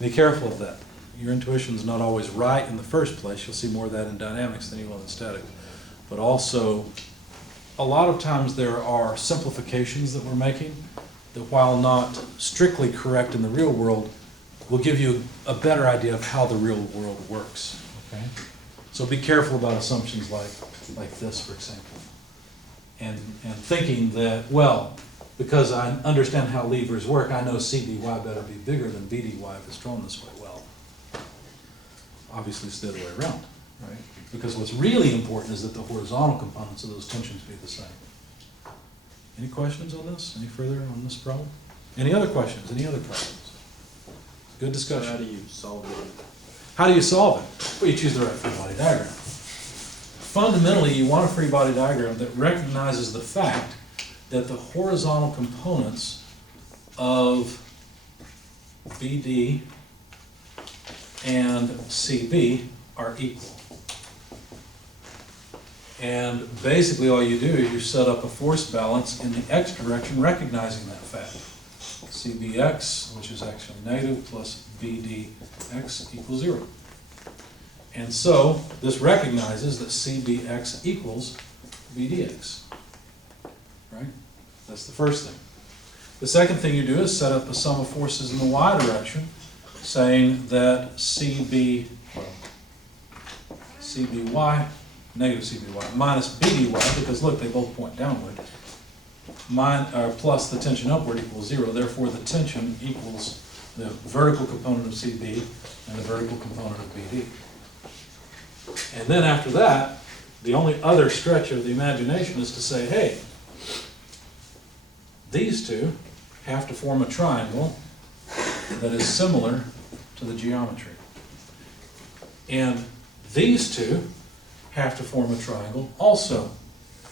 Be careful of that. Your intuition is not always right in the first place. You'll see more of that in dynamics than you will in static. But also, a lot of times there are simplifications that we're making that, while not strictly correct in the real world, will give you a better idea of how the real world works. Okay? So be careful about assumptions like this, for example. And thinking that, well, because I understand how levers work, I know CBY better be bigger than BDY if it's drawn this way. Well, obviously it's the other way around, right? Because what's really important is that the horizontal components of those tensions be the same. Any questions on this? Any further on this problem? Any other questions? Any other problems? Good So discussion. how do you solve it? How do you solve it? Well, you choose the right free body diagram. Fundamentally, you want a free body diagram that recognizes the fact that the horizontal components of BD and CB are equal. And basically all you do is you set up a force balance in the x direction recognizing that fact. CBX, which is actually negative, plus BDX equals 0. And so this recognizes that CBX equals BDX. Right? That's the first thing. The second thing you do is set up a sum of forces in the y direction, saying that CBY, negative CBY, minus BDY, because look, they both point downward, plus the tension upward equals 0. Therefore, the tension equals the vertical component of CB and the vertical component of BD. And then after that, the only other stretch of the imagination is to say, hey, these two have to form a triangle that is similar to the geometry. And these two have to form a triangle also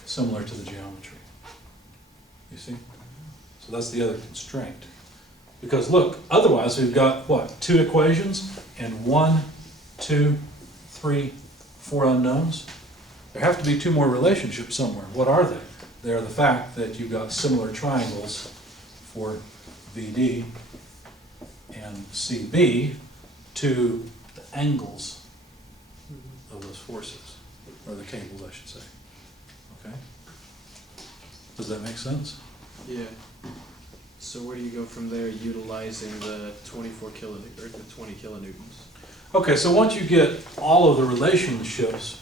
similar to the geometry. You see? So that's the other constraint. Because look, otherwise we've got what? 2 equations and 1, 2, 3, 4 unknowns. There have to be 2 more relationships somewhere. What are they? They are the fact that you've got similar triangles for BD and CB to the angles of those forces, or the cables, I should say. Okay? Does that make sense? Yeah. So where do you go from there utilizing the 24 kilonewtons, or the 20 kilonewtons? Okay, so once you get all of the relationships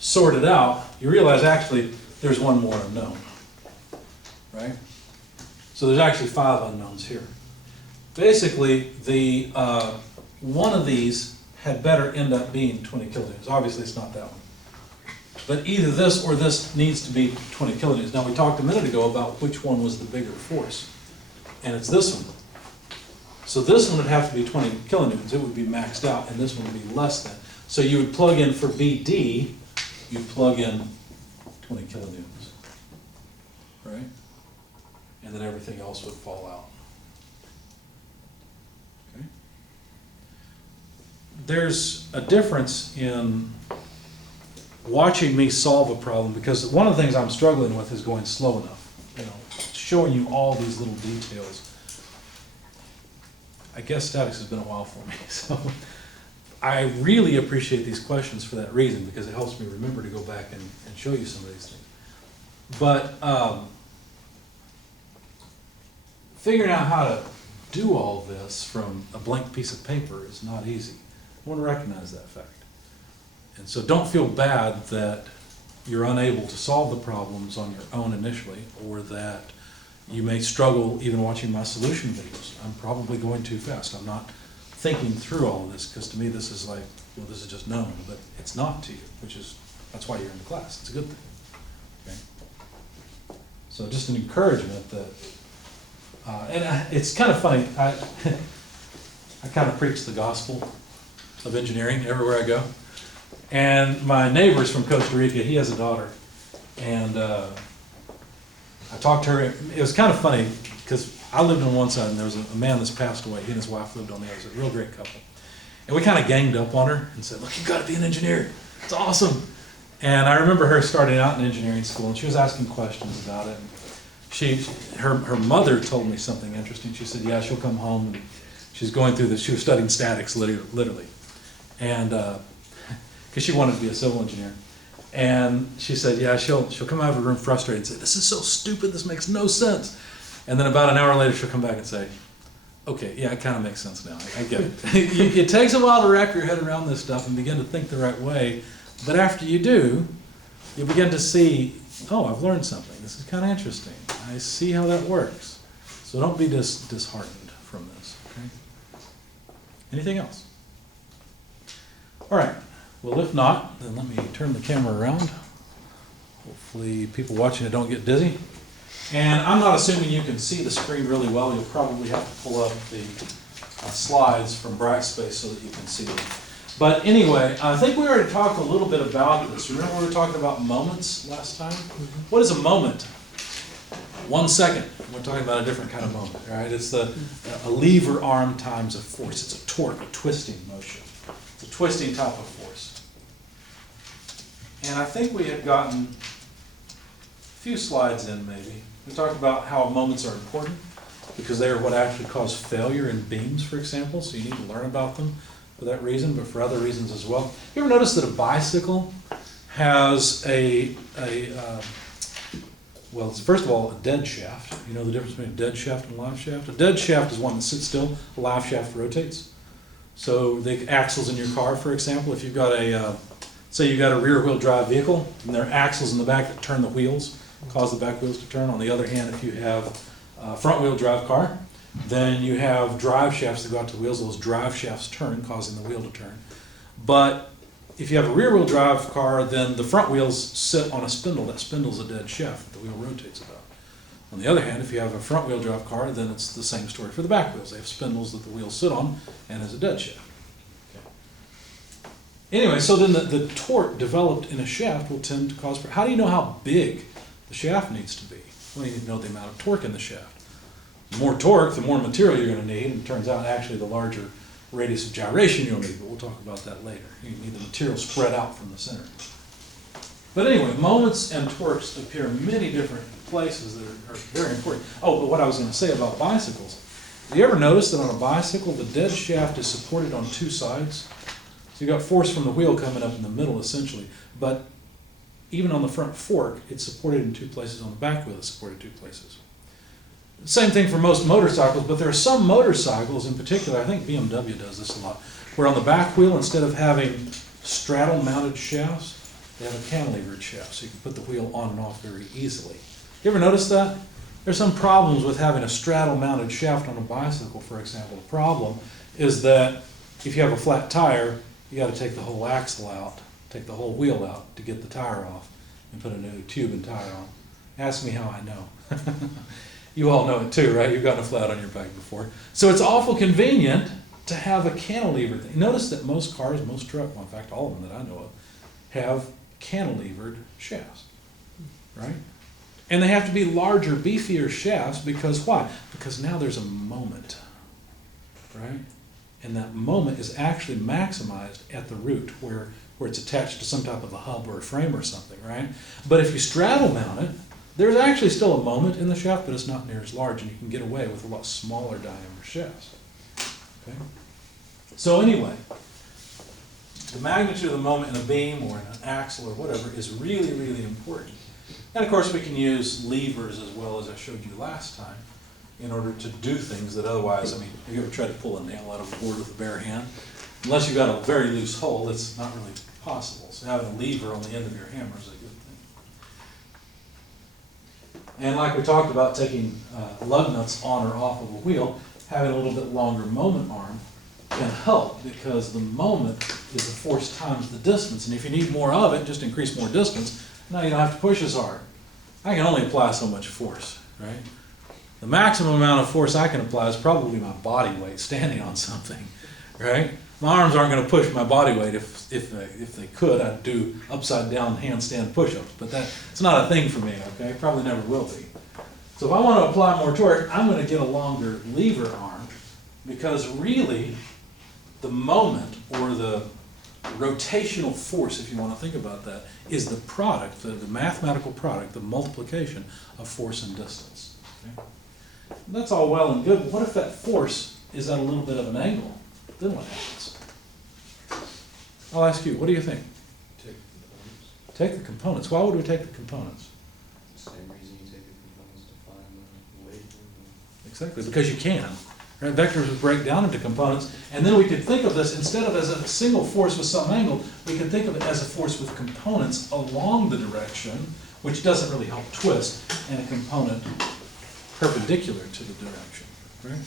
sorted out, you realize actually there's one more unknown, right? So there's actually 5 unknowns here. Basically, the one of these had better end up being 20 kilonewtons. Obviously, it's not that one. But either this or this needs to be 20 kilonewtons. Now, we talked a minute ago about which one was the bigger force, and it's this one. So this one would have to be 20 kilonewtons. It would be maxed out, and this one would be less than. So you would plug in for BD, you'd plug in 20 kilonewtons, right? And then everything else would fall out. Okay? There's a difference in watching me solve a problem, because one of the things I'm struggling with is going slow enough, you know, showing you all these little details. I guess statics has been a while for me, so I really appreciate these questions for that reason, because it helps me remember to go back and show you some of these things. But figuring out how to do all this from a blank piece of paper is not easy. I want to recognize that fact. And so don't feel bad that you're unable to solve the problems on your own initially, or that you may struggle even watching my solution videos. I'm probably going too fast. I'm not thinking through all of this, because to me this is like, well, this is just known, but it's not to you, that's why you're in the class. It's a good thing. Okay? So just an encouragement that, it's kind of funny, I kind of preach the gospel of engineering everywhere I go. And my neighbor's from Costa Rica. He has a daughter, and I talked to her. It was kind of funny, because I lived on one side, and there was a man that's passed away. He and his wife lived on the other. It was a real great couple. And we kind of ganged up on her and said, look, you've got to be an engineer. It's awesome. And I remember her starting out in engineering school, and she was asking questions about it. Her mother told me something interesting. She said, yeah, she'll come home, and she's going through this. She was studying statics, literally. And, because she wanted to be a civil engineer. And she said, yeah, she'll come out of her room frustrated and say, this is so stupid, this makes no sense. And then about an hour later, she'll come back and say, okay, yeah, it kind of makes sense now. I get it. It takes a while to wrap your head around this stuff and begin to think the right way. But after you do, you begin to see, oh, I've learned something. This is kind of interesting. I see how that works. So don't be disheartened from this, okay? Anything else? All right. Well, if not, then let me turn the camera around. Hopefully people watching it don't get dizzy. And I'm not assuming you can see the screen really well. You'll probably have to pull up the slides from Brightspace so that you can see them. But anyway, I think we already talked a little bit about this. Remember we were talking about moments last time? What is a moment? 1 second. We're talking about a different kind of moment, right? It's a lever arm times a force. It's a torque, a twisting motion. It's a twisting type of force. And I think we had gotten a few slides in maybe. We talked about how moments are important because they are what actually cause failure in beams, for example, so you need to learn about them for that reason, but for other reasons as well. You ever notice that a bicycle has well, it's first of all a dead shaft. You know the difference between a dead shaft and a live shaft? A dead shaft is one that sits still, a live shaft rotates. So the axles in your car, for example, if you've got say you've got a rear wheel drive vehicle, and there are axles in the back that turn the wheels, cause the back wheels to turn. On the other hand, if you have a front wheel drive car, then you have drive shafts that go out to the wheels. Those drive shafts turn, causing the wheel to turn. But if you have a rear wheel drive car, then the front wheels sit on a spindle. That spindle's a dead shaft that the wheel rotates about. On the other hand, if you have a front wheel drive car, then it's the same story for the back wheels. They have spindles that the wheels sit on and is a dead shaft. Anyway, so then the torque developed in a shaft will tend to cause... How do you know how big the shaft needs to be? Well, you need to know the amount of torque in the shaft. The more torque, the more material you're going to need, and it turns out actually the larger radius of gyration you'll need, but we'll talk about that later. You need the material spread out from the center. But anyway, moments and torques appear in many different places that are very important. Oh, but what I was going to say about bicycles. Have you ever noticed that on a bicycle, the dead shaft is supported on two sides? So you've got force from the wheel coming up in the middle, essentially. But even on the front fork, it's supported in two places. On the back wheel, it's supported in two places. Same thing for most motorcycles, but there are some motorcycles in particular, I think BMW does this a lot, where on the back wheel, instead of having straddle-mounted shafts, they have a cantilevered shaft, so you can put the wheel on and off very easily. You ever notice that? There's some problems with having a straddle-mounted shaft on a bicycle, for example. The problem is that if you have a flat tire, you got to take the whole axle out, take the whole wheel out to get the tire off and put a new tube and tire on. Ask me how I know. You all know it too, right? You've gotten a flat on your bike before. So it's awful convenient to have a cantilever thing. Notice that most cars, most trucks, well, in fact all of them that I know of, have cantilevered shafts, right? And they have to be larger, beefier shafts because why? Because now there's a moment, right? And that moment is actually maximized at the root where it's attached to some type of a hub or a frame or something, right? But if you straddle mount it, there's actually still a moment in the shaft, but it's not near as large, and you can get away with a lot smaller diameter shafts. Okay? So anyway, the magnitude of the moment in a beam or in an axle or whatever is really, really important. And of course we can use levers as well as I showed you last time in order to do things that otherwise, I mean, have you ever tried to pull a nail out of a board with a bare hand? Unless you've got a very loose hole, it's not really possible. So having a lever on the end of your hammer is a good thing. And like we talked about taking lug nuts on or off of a wheel, having a little bit longer moment arm can help because the moment is the force times the distance. And if you need more of it, just increase more distance. Now you don't have to push as hard. I can only apply so much force, right? The maximum amount of force I can apply is probably my body weight standing on something, right? My arms aren't going to push my body weight. If they could, I'd do upside down handstand push-ups, but it's not a thing for me, okay? Probably never will be. So if I want to apply more torque, I'm going to get a longer lever arm because really the moment or the rotational force, if you want to think about that, is the product, the mathematical product, the multiplication of force and distance. Okay? And that's all well and good, but what if that force is at a little bit of an angle? Then what happens? I'll ask you, what do you think? Take the components. Take the components. Why would we take the components? Same reason you take the components to find the weight. Exactly, because you can. Right? Vectors would break down into components, and then we could think of this, instead of as a single force with some angle, we could think of it as a force with components along the direction, which doesn't really help twist, and a component perpendicular to the direction. Right?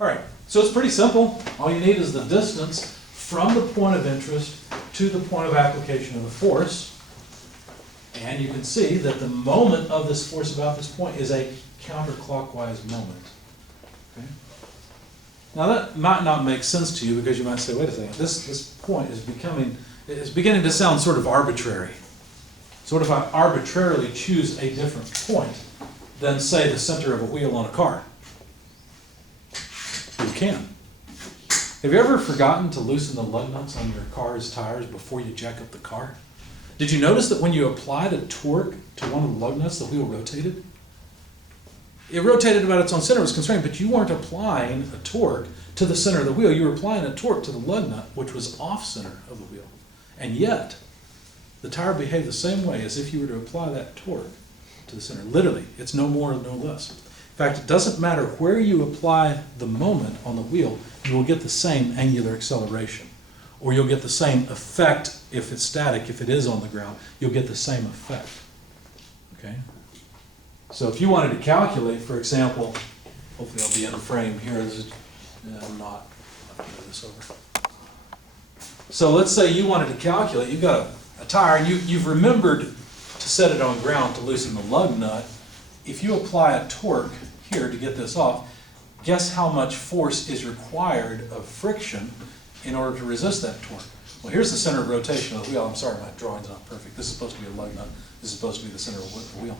All right, so it's pretty simple. All you need is the distance from the point of interest to the point of application of the force. And you can see that the moment of this force about this point is a counterclockwise moment. Okay? Now that might not make sense to you because you might say, wait a second, this point is beginning to sound sort of arbitrary. So what if I arbitrarily choose a different point than, say, the center of a wheel on a car? You can. Have you ever forgotten to loosen the lug nuts on your car's tires before you jack up the car? Did you notice that when you applied a torque to one of the lug nuts, the wheel rotated? It rotated about its own center, it was constrained, but you weren't applying a torque to the center of the wheel. You were applying a torque to the lug nut, which was off center of the wheel. And yet, the tire behaved the same way as if you were to apply that torque to the center. Literally, it's no more, no less. In fact, it doesn't matter where you apply the moment on the wheel, you will get the same angular acceleration. Or you'll get the same effect if it's static. If it is on the ground, you'll get the same effect. Okay? So if you wanted to calculate, for example, hopefully I'll be in frame here. I'm not. I'll move this over. So let's say you wanted to calculate. You've got a tire, and you've remembered to set it on ground to loosen the lug nut. If you apply a torque here to get this off, guess how much force is required of friction in order to resist that torque? Well, here's the center of rotation of the wheel. I'm sorry, my drawing's not perfect. This is supposed to be a lug nut. This is supposed to be the center of the wheel.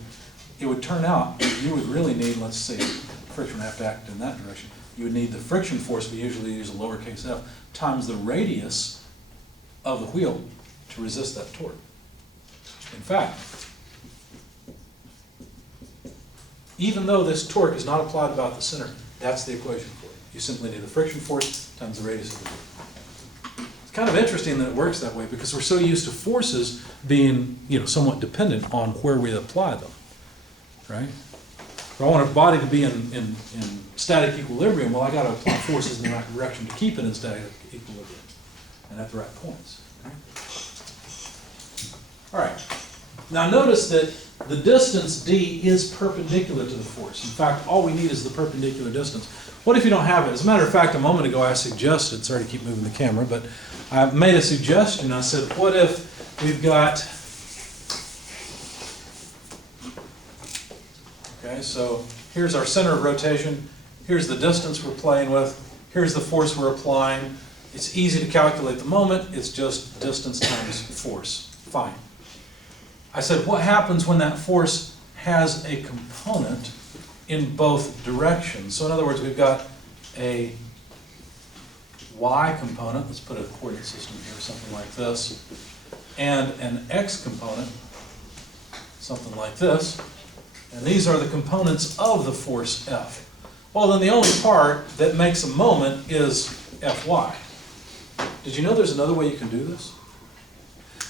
It would turn out you would really need, let's see, friction would have to act in that direction. You would need the friction force, we usually use a lowercase f, times the radius of the wheel to resist that torque. In fact, even though this torque is not applied about the center, that's the equation for it. You simply need the friction force times the radius of the wheel. It's kind of interesting that it works that way because we're so used to forces being, somewhat dependent on where we apply them, right? If I want a body to be in static equilibrium, well, I got to apply forces in the right direction to keep it in static equilibrium and at the right points. Okay? All right. Now notice that the distance d is perpendicular to the force. In fact, all we need is the perpendicular distance. What if you don't have it? As a matter of fact, a moment ago I suggested, sorry to keep moving the camera, but I made a suggestion. I said, what if we've got, okay, so here's our center of rotation, here's the distance we're playing with, here's the force we're applying. It's easy to calculate the moment, it's just distance times force. Fine. I said, what happens when that force has a component in both directions? So in other words, we've got a y component, let's put a coordinate system here, something like this, and an x component, something like this, and these are the components of the force F. Well, then the only part that makes a moment is Fy. Did you know there's another way you can do this?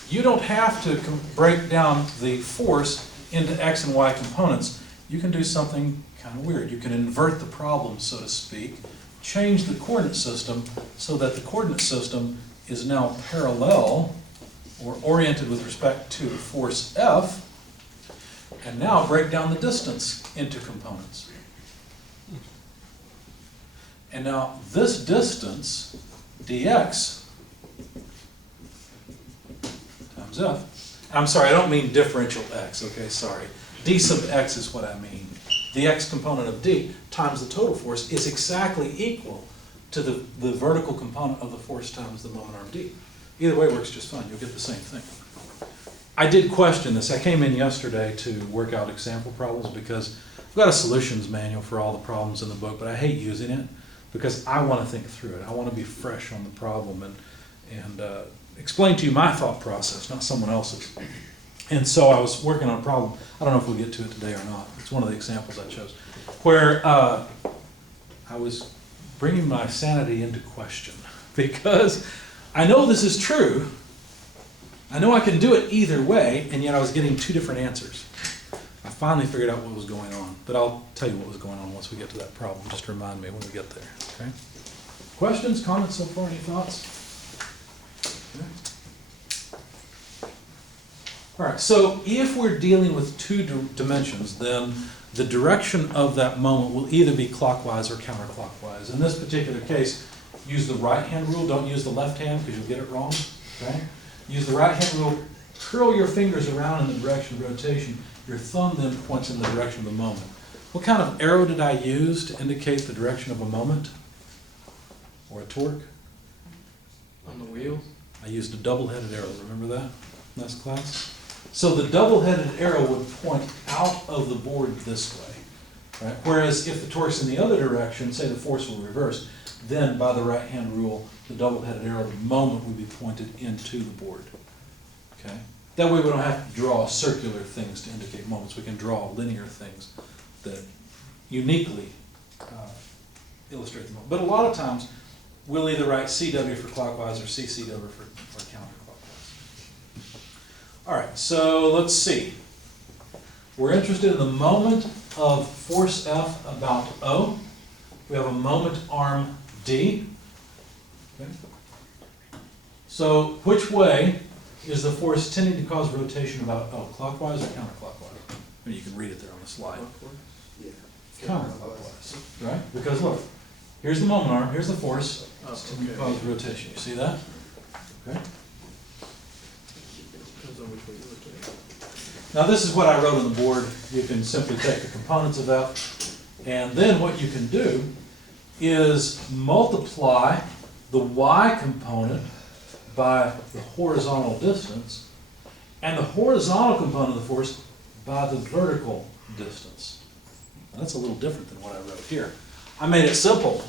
You don't have to break down the force into x and y components. You can do something kind of weird. You can invert the problem, so to speak, change the coordinate system so that the coordinate system is now parallel or oriented with respect to the force F, and now break down the distance into components. And now this distance, dx, times f. I'm sorry, I don't mean differential x, okay, sorry. D sub x is what I mean. The x component of d times the total force is exactly equal to the vertical component of the force times the moment arm d. Either way works just fine, you'll get the same thing. I did question this. I came in yesterday to work out example problems because I've got a solutions manual for all the problems in the book, but I hate using it because I want to think through it. I want to be fresh on the problem and explain to you my thought process, not someone else's. And so I was working on a problem. I don't know if we'll get to it today or not. It's one of the examples I chose, where I was bringing my sanity into question because I know this is true. I know I can do it either way, and yet I was getting two different answers. I finally figured out what was going on, but I'll tell you what was going on once we get to that problem. Just remind me when we get there, okay? Questions, comments so far, any thoughts? Okay. All right, so if we're dealing with two dimensions, then the direction of that moment will either be clockwise or counterclockwise. In this particular case, use the right-hand rule, don't use the left hand because you'll get it wrong, okay? Use the right-hand rule, curl your fingers around in the direction of rotation. Your thumb then points in the direction of the moment. What kind of arrow did I use to indicate the direction of a moment or a torque? On the wheel? I used a double-headed arrow, remember that in last class? So the double-headed arrow would point out of the board this way, right? Whereas if the torque's in the other direction, say the force will reverse, then by the right-hand rule, the double-headed arrow, the moment would be pointed into the board, okay? That way we don't have to draw circular things to indicate moments. We can draw linear things that uniquely illustrate the moment. But a lot of times, we'll either write CW for clockwise or CCW for counterclockwise. All right, so let's see. We're interested in the moment of force F about O. We have a moment arm D. Okay. So which way is the force tending to cause rotation about O, clockwise or counterclockwise? I mean, you can read it there on the slide. Counterclockwise, right? Because look, here's the moment arm, here's the force. It's tending to cause rotation. You see that? Okay. Depends on which way you look at it. Now this is what I wrote on the board. You can simply take the components of F, and then what you can do is multiply the y component by the horizontal distance, and the horizontal component of the force by the vertical distance. Now, that's a little different than what I wrote here. I made it simple,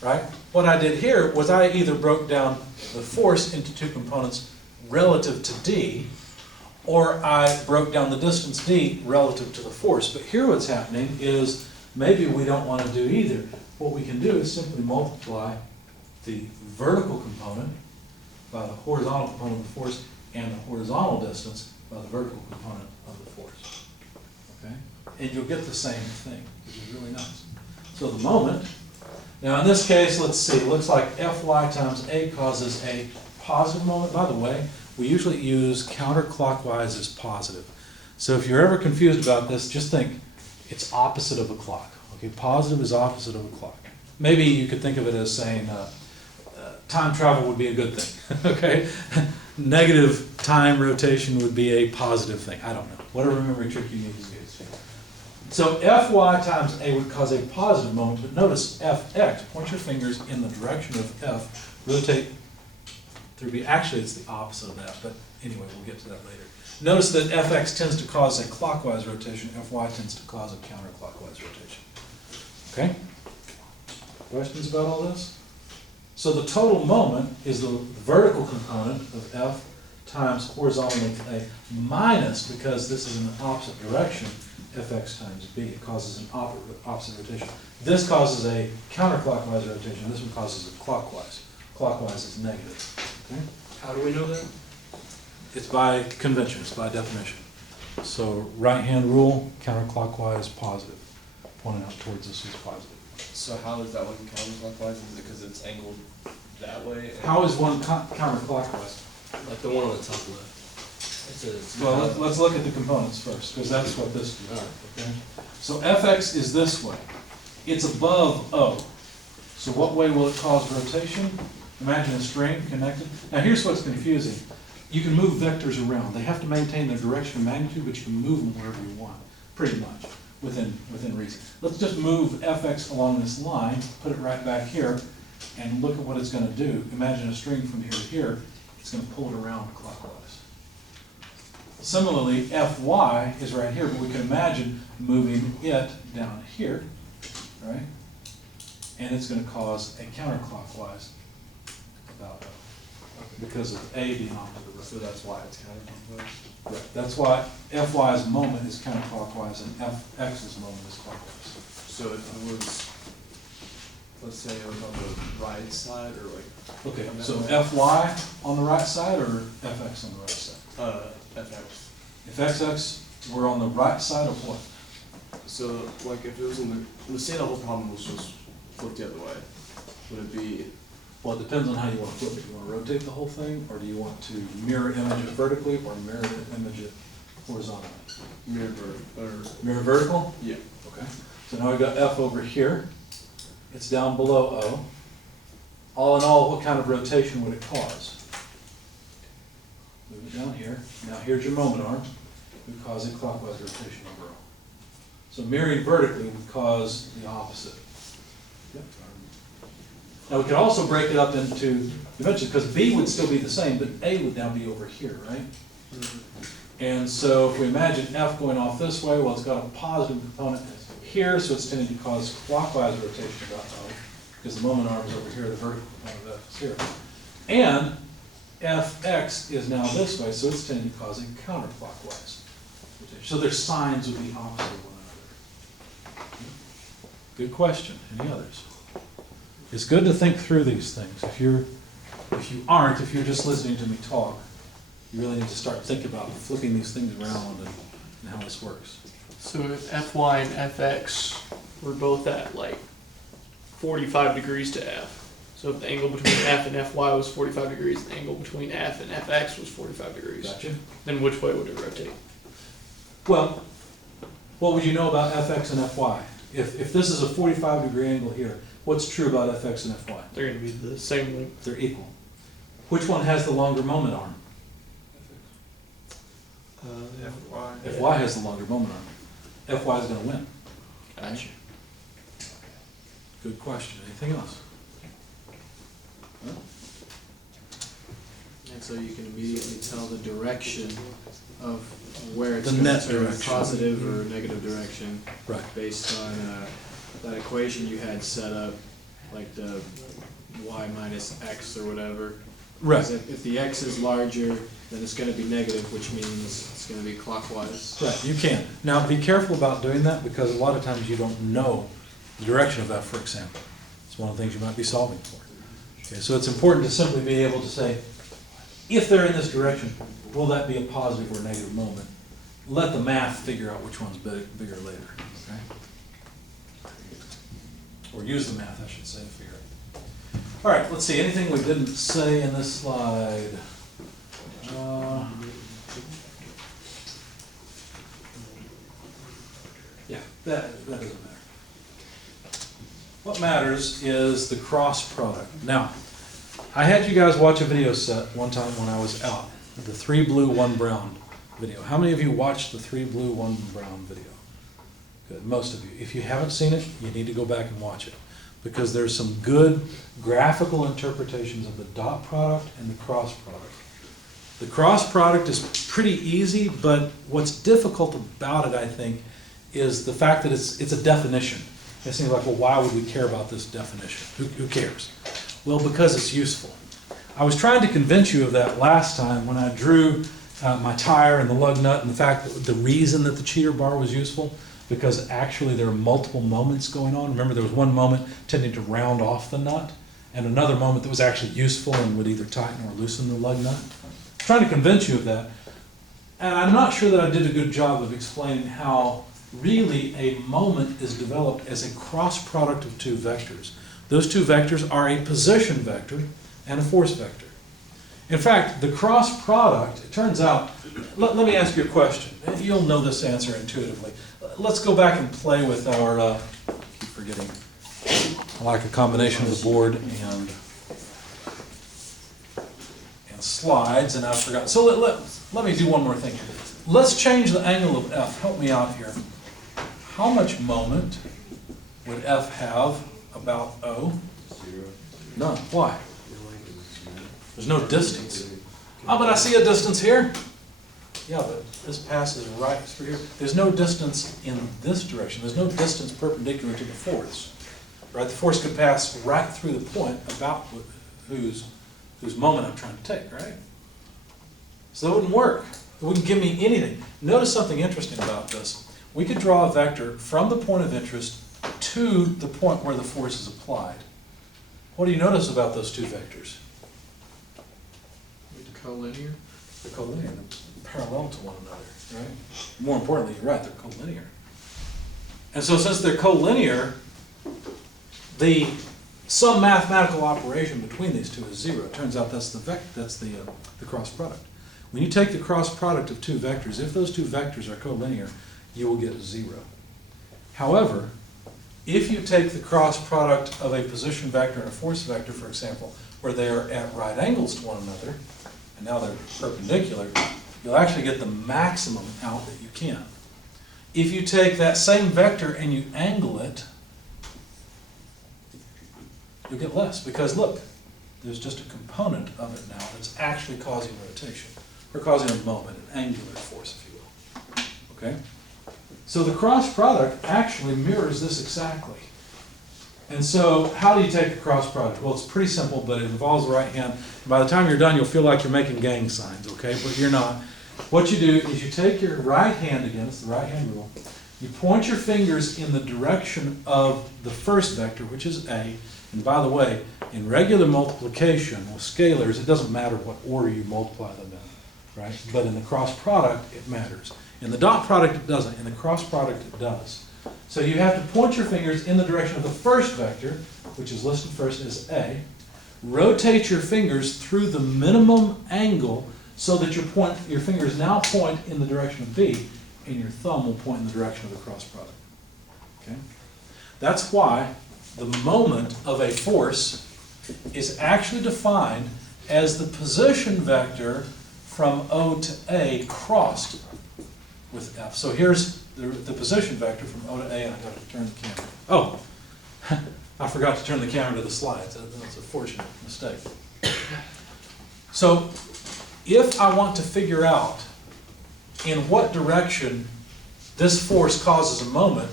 right? What I did here was I either broke down the force into two components relative to D, or I broke down the distance D relative to the force. But here what's happening is maybe we don't want to do either. What we can do is simply multiply the vertical component by the horizontal component of the force and the horizontal distance by the vertical component of the force. Okay? And you'll get the same thing, which is really nice. So the moment, now in this case, let's see, it looks like Fy times A causes a positive moment. By the way, we usually use counterclockwise as positive. So if you're ever confused about this, just think it's opposite of a clock. Okay, positive is opposite of a clock. Maybe you could think of it as saying time travel would be a good thing, okay? Negative time rotation would be a positive thing. I don't know. Whatever memory trick you need to use. So Fy times A would cause a positive moment, but notice Fx, point your fingers in the direction of F, rotate through B. Actually, it's the opposite of that, but anyway, we'll get to that later. Notice that Fx tends to cause a clockwise rotation, Fy tends to cause a counterclockwise rotation. Okay? Questions about all this? So the total moment is the vertical component of F times horizontal length A minus, because this is in the opposite direction, Fx times B. It causes an opposite rotation. This causes a counterclockwise rotation. This one causes a clockwise. Clockwise is negative. Okay? How do we know that? It's by convention, it's by definition. So right-hand rule, counterclockwise, positive. Pointing out towards us is positive. So how is that one counterclockwise? Is it because it's angled that way? How is one counterclockwise? Like the one on the top left. Well, let's look at the components first, because that's what this is. Okay? So Fx is this way. It's above O. So what way will it cause rotation? Imagine a string connected. Now here's what's confusing. You can move vectors around. They have to maintain their direction and magnitude, but you can move them wherever you want, pretty much, within reason. Let's just move Fx along this line, put it right back here, and look at what it's going to do. Imagine a string from here to here. It's going to pull it around clockwise. Similarly, Fy is right here, but we can imagine moving it down here, right? And it's gonna cause a counterclockwise about O, because of A being off to the right. So that's why it's counterclockwise? Right. That's why Fy's moment is counterclockwise and Fx's moment is clockwise. So if it was, let's say it was on the right side or like, Okay, so Fy on the right side or Fx on the right side? FX. If Xx were on the right side of what? So like if it was in the, let's say the whole problem was just flipped the other way, would it be, Well, it depends on how you want to flip it. Do you want to rotate the whole thing, or do you want to mirror image it vertically or mirror image it horizontally? mirror or, Mirror vertical? yeah. Okay. So now we've got F over here. It's down below O. All in all, what kind of rotation would it cause? Move it down here. Now here's your moment arm. It would cause a clockwise rotation over O. So mirroring vertically would cause the opposite. Yep. Now we could also break it up into dimensions, because B would still be the same, but A would now be over here, right? And so if we imagine F going off this way, well, it's got a positive component here, so it's tending to cause clockwise rotation about O, because the moment arm is over here, the vertical component of F is here. And Fx is now this way, so it's tending to cause a counterclockwise rotation. So their signs would be opposite of one another. Good question. Any others? It's good to think through these things. If you're just listening to me talk, you really need to start thinking about flipping these things around and how this works. So if Fy and Fx were both at like 45 degrees to F, so if the angle between F and Fy was 45 degrees, the angle between F and Fx was 45 degrees, Gotcha? then which way would it rotate? Well, what would you know about Fx and Fy? If this is a 45-degree angle here, what's true about Fx and Fy? They're going to be the same length. They're equal. Which one has the longer moment arm? Fy has the longer moment arm. Fy is going to win. Gotcha. Good question. Anything else? And so you can immediately tell the direction of where it's The going net to turn, direction. positive or negative direction, Right. based on that equation you had set up, like the y minus x or whatever. Right. 'Cause if the x is larger, then it's going to be negative, which means it's going to be clockwise. Right, you can. Now, be careful about doing that, because a lot of times you don't know the direction of F, for example. It's one of the things you might be solving for. Okay, so it's important to simply be able to say, if they're in this direction, will that be a positive or negative moment? Let the math figure out which one's bigger later, okay? Or use the math, I should say, to figure it out. All right, let's see, anything we didn't say in this slide? Yeah, that doesn't matter. What matters is the cross product. Now, I had you guys watch a video set one time when I was out, the 3 blue, 1 brown video. How many of you watched the 3 blue, 1 brown video? Good, most of you. If you haven't seen it, you need to go back and watch it, because there's some good graphical interpretations of the dot product and the cross product. The cross product is pretty easy, but what's difficult about it, I think, is the fact that it's a definition. It seems like, well, why would we care about this definition? Who cares? Well, because it's useful. I was trying to convince you of that last time when I drew my tire and the lug nut, and the fact that the reason that the cheater bar was useful, because actually there are multiple moments going on. Remember, there was one moment tending to round off the nut, and another moment that was actually useful and would either tighten or loosen the lug nut. I'm trying to convince you of that. And I'm not sure that I did a good job of explaining how really a moment is developed as a cross product of two vectors. Those two vectors are a position vector and a force vector. In fact, the cross product, it turns out, let me ask you a question. You'll know this answer intuitively. Let's go back and play with our, I keep forgetting, I like a combination of the board and slides, and I've forgotten. So let me do one more thing. Let's change the angle of F. Help me out here. How much moment would F have about O? Zero. None. Why? There's no distance. Oh, but I see a distance here. yeah, but this passes right through here. There's no distance in this direction. There's no distance perpendicular to the force, right? The force could pass right through the point about whose moment I'm trying to take, right? So that wouldn't work. It wouldn't give me anything. Notice something interesting about this. We could draw a vector from the point of interest to the point where the force is applied. What do you notice about those two vectors? Collinear. They're collinear, they're parallel to one another, right? More importantly, you're right, they're collinear. And so since they're collinear, the some mathematical operation between these two is zero. It turns out that's the cross product. When you take the cross product of two vectors, if those two vectors are collinear, you will get zero. However, if you take the cross product of a position vector and a force vector, for example, where they are at right angles to one another, and now they're perpendicular, you'll actually get the maximum out that you can. If you take that same vector and you angle it, you'll get less, because look, there's just a component of it now that's actually causing rotation, or causing a moment, an angular force, if you will. Okay? So the cross product actually mirrors this exactly. And so how do you take the cross product? Well, it's pretty simple, but it involves the right hand. And by the time you're done, you'll feel like you're making gang signs, okay? But you're not. What you do is you take your right hand again, it's the right hand rule. You point your fingers in the direction of the first vector, which is A. And by the way, in regular multiplication with scalars, it doesn't matter what order you multiply them in, right? But in the cross product, it matters. In the dot product, it doesn't. In the cross product, it does. So you have to point your fingers in the direction of the first vector, which is listed first as A. Rotate your fingers through the minimum angle so that your fingers now point in the direction of B, and your thumb will point in the direction of the cross product. Okay? That's why the moment of a force is actually defined as the position vector from O to A crossed with F. So here's the position vector from O to A, and I've got to turn the camera. Oh, I forgot to turn the camera to the slides. That's a fortunate mistake. So if I want to figure out in what direction this force causes a moment,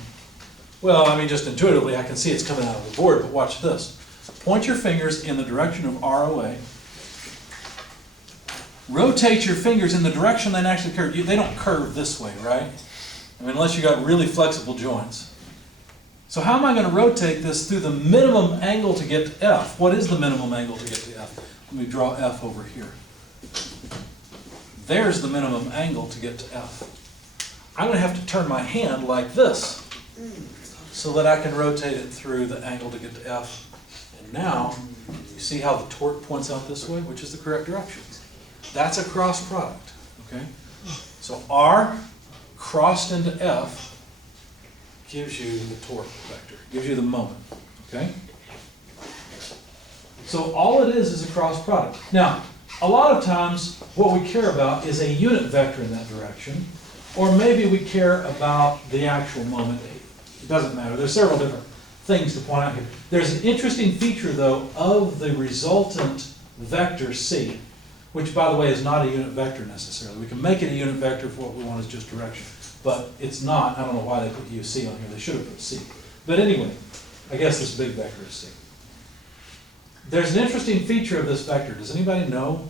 well, I mean, just intuitively, I can see it's coming out of the board, but watch this. Point your fingers in the direction of ROA. Rotate your fingers in the direction they actually curve. They don't curve this way, right? I mean, unless you got really flexible joints. So how am I going to rotate this through the minimum angle to get to F? What is the minimum angle to get to F? Let me draw F over here. There's the minimum angle to get to F. I'm going to have to turn my hand like this so that I can rotate it through the angle to get to F. And now, you see how the torque points out this way, which is the correct direction. That's a cross product, okay? So R crossed into F gives you the torque vector, gives you the moment, okay? So all it is a cross product. Now, a lot of times what we care about is a unit vector in that direction, or maybe we care about the actual moment. It doesn't matter. There's several different things to point out here. There's an interesting feature, though, of the resultant vector C, which, by the way, is not a unit vector necessarily. We can make it a unit vector if what we want is just direction. But it's not. I don't know why they put UC on here. They should have put C. But anyway, I guess this big vector is C. There's an interesting feature of this vector. Does anybody know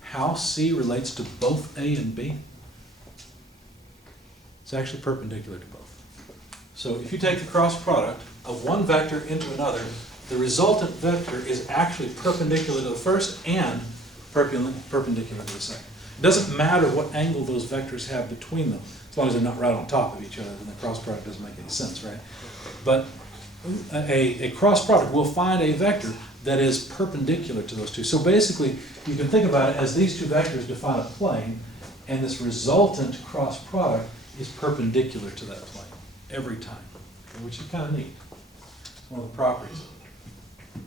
how C relates to both A and B? It's actually perpendicular to both. So if you take the cross product of one vector into another, the resultant vector is actually perpendicular to the first and perpendicular to the second. It doesn't matter what angle those vectors have between them, as long as they're not right on top of each other, then the cross product doesn't make any sense, right? But a cross product will find a vector that is perpendicular to those two. So basically, you can think about it as these two vectors define a plane, and this resultant cross product is perpendicular to that plane every time, okay, which is kind of neat. It's one of the properties of it.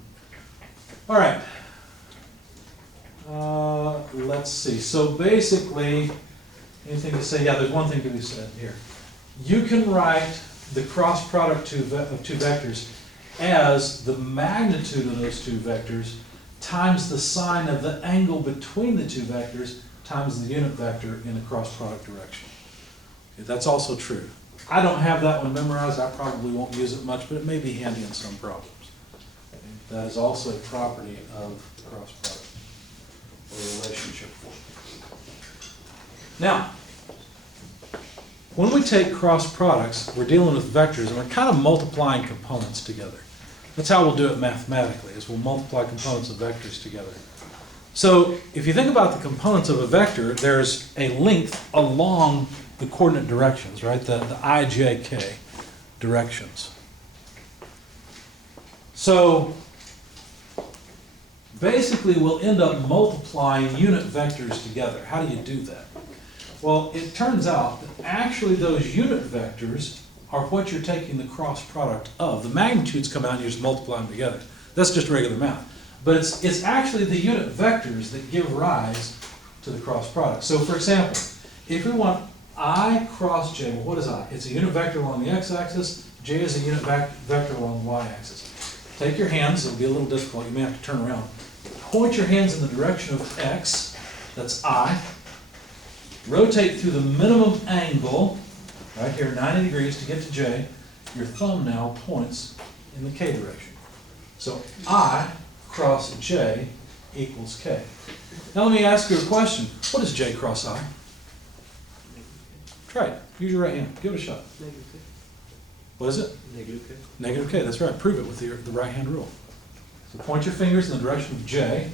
All right. Let's see. So basically, anything to say? Yeah, there's one thing to be said here. You can write the cross product of two vectors as the magnitude of those two vectors times the sine of the angle between the two vectors times the unit vector in the cross product direction. Okay, that's also true. I don't have that one memorized, I probably won't use it much, but it may be handy in some problems. Okay, that is also a property of the cross product, or relationship. Now, when we take cross products, we're dealing with vectors, and we're kind of multiplying components together. That's how we'll do it mathematically, is we'll multiply components of vectors together. So if you think about the components of a vector, there's a length along the coordinate directions, right? The I, J, K directions. So basically we'll end up multiplying unit vectors together. How do you do that? Well, it turns out that actually those unit vectors are what you're taking the cross product of. The magnitudes come out and you just multiply them together. That's just regular math. But it's actually the unit vectors that give rise to the cross product. So for example, if we want I cross J, well, what is I? It's a unit vector along the x-axis. J is a unit vector along the y-axis. Take your hands, it'll be a little difficult, you may have to turn around. Point your hands in the direction of x, that's I. Rotate through the minimum angle, right here, 90 degrees to get to J. Your thumb now points in the K direction. So I cross J equals K. Now let me ask you a question. What is J cross I? Try it. Use your right hand. Give it a shot. Negative K. What is it? Negative K. Negative K. That's right. Prove it with the right hand rule. So point your fingers in the direction of J.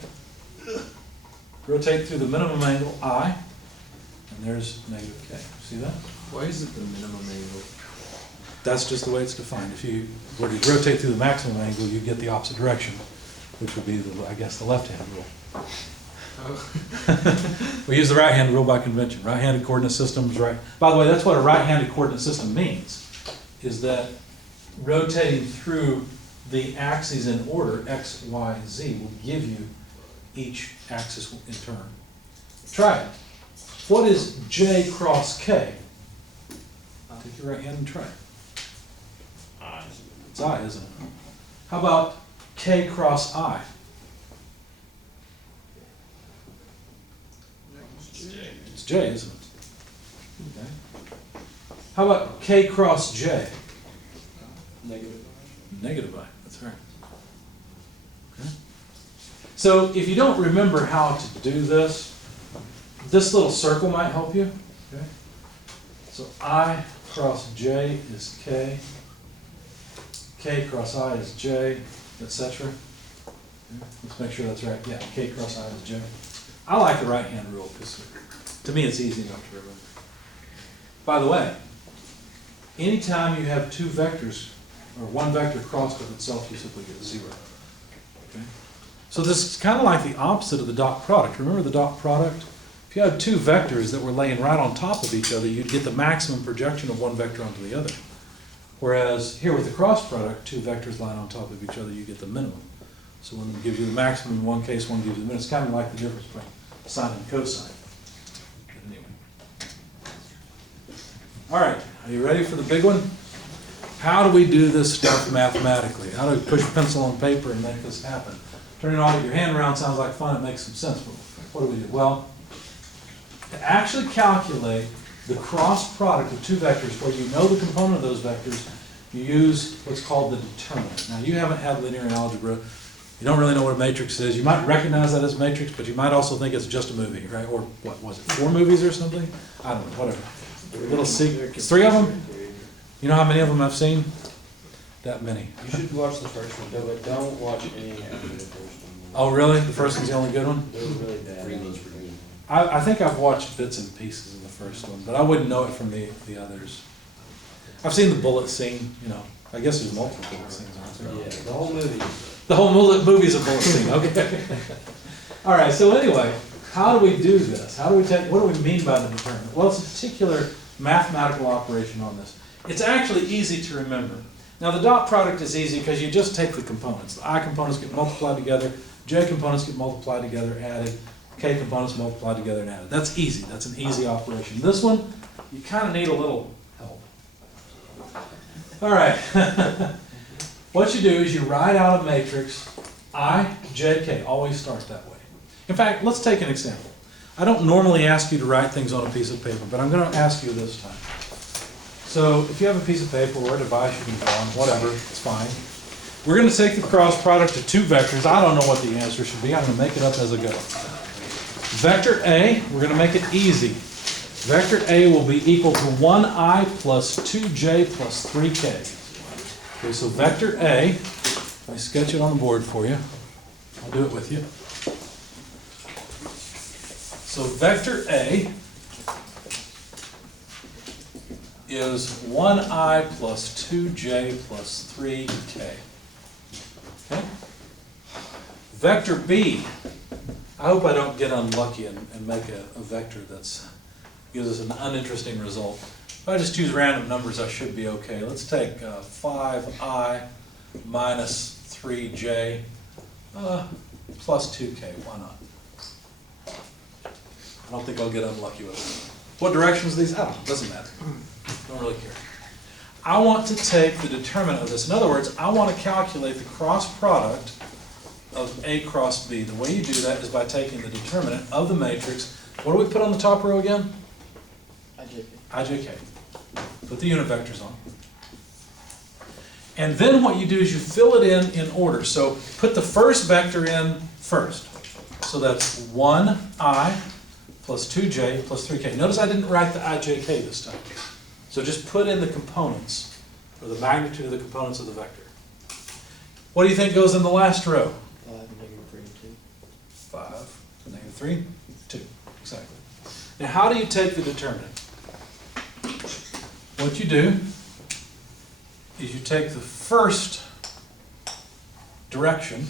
Rotate through the minimum angle I. And there's negative K. See that? Why is it the minimum angle? That's just the way it's defined. If you were to rotate through the maximum angle, you get the opposite direction, which would be, I guess, the left-hand rule. Oh. We use the right-hand rule by convention. Right-handed coordinate systems, right? By the way, that's what a right-handed coordinate system means, is that rotating through the axes in order, X, Y, Z, will give you each axis in turn. Try it. What is J cross K? Take your right hand and try it. It's I, isn't it? How about K cross I? It's J, isn't it? Okay. How about K cross J? Negative. Negative I, that's right. Okay. So if you don't remember how to do this, this little circle might help you. Okay. So I cross J is K. K cross I is J, etc. Let's make sure that's right. Yeah, K cross I is J. I like the right-hand rule because to me it's easy enough to remember. By the way, anytime you have two vectors, or one vector crossed with itself, you simply get 0. Okay? So this is kind of like the opposite of the dot product. Remember the dot product? If you had two vectors that were laying right on top of each other, you'd get the maximum projection of one vector onto the other. Whereas here with the cross product, two vectors lying on top of each other, you get the minimum. So one gives you the maximum in one case, one gives you the minimum. It's kind of like the difference between sine and cosine. But anyway. All right, are you ready for the big one? How do we do this stuff mathematically? How do we push pencil on paper and make this happen? Turning all your hand around sounds like fun, it makes some sense, but what do we do? Well, to actually calculate the cross product of two vectors where you know the component of those vectors, you use what's called the determinant. Now, you haven't had linear algebra. You don't really know what a matrix is. You might recognize that as a matrix, but you might also think it's just a movie, right? Or what was it, 4 movies or something? I don't know, whatever. Little secret. 3 of them? You know how many of them I've seen? That many. You should watch the first one, though, but don't watch any after the first one. Oh, really? The first one's the only good one? They're really bad. I think I've watched bits and pieces of the first one, but I wouldn't know it from the others. I've seen the bullet scene, you know. I guess there's multiple bullet scenes, aren't there? Yeah, the whole movie. The whole movie's a bullet scene, okay. All right, so anyway, how do we do this? How do we take, what do we mean by the determinant? Well, it's a particular mathematical operation on this. It's actually easy to remember. Now, the dot product is easy because you just take the components. The I components get multiplied together, J components get multiplied together, added, K components multiplied together and added. That's easy. That's an easy operation. This one, you kind of need a little help. All right. What you do is you write out a matrix, I, J, K. Always start that way. In fact, let's take an example. I don't normally ask you to write things on a piece of paper, but I'm gonna ask you this time. So if you have a piece of paper or a device you can draw on, whatever, it's fine. We're gonna take the cross product of two vectors. I don't know what the answer should be. I'm gonna make it up as I go. Vector A, we're gonna make it easy. Vector A will be equal to 1i plus 2j plus 3k. Okay, so vector A, if I sketch it on the board for you, I'll do it with you. So vector A is 1i plus 2j plus 3k. Okay? Vector B, I hope I don't get unlucky and make a vector that's gives us an uninteresting result. If I just choose random numbers, I should be okay. Let's take 5i minus 3j plus 2k. Why not? I don't think I'll get unlucky with it. What directions are these? I don't know. Doesn't matter. Don't really care. I want to take the determinant of this. In other words, I want to calculate the cross product of A cross B. The way you do that is by taking the determinant of the matrix. What do we put on the top row again? IJK. Put the unit vectors on. And then what you do is you fill it in order. So put the first vector in first. So that's 1i plus 2j plus 3k. Notice I didn't write the ijk this time. So just put in the components, or the magnitude of the components of the vector. What do you think goes in the last row? 5, negative 3, 2. Exactly. Now how do you take the determinant? What you do is you take the first direction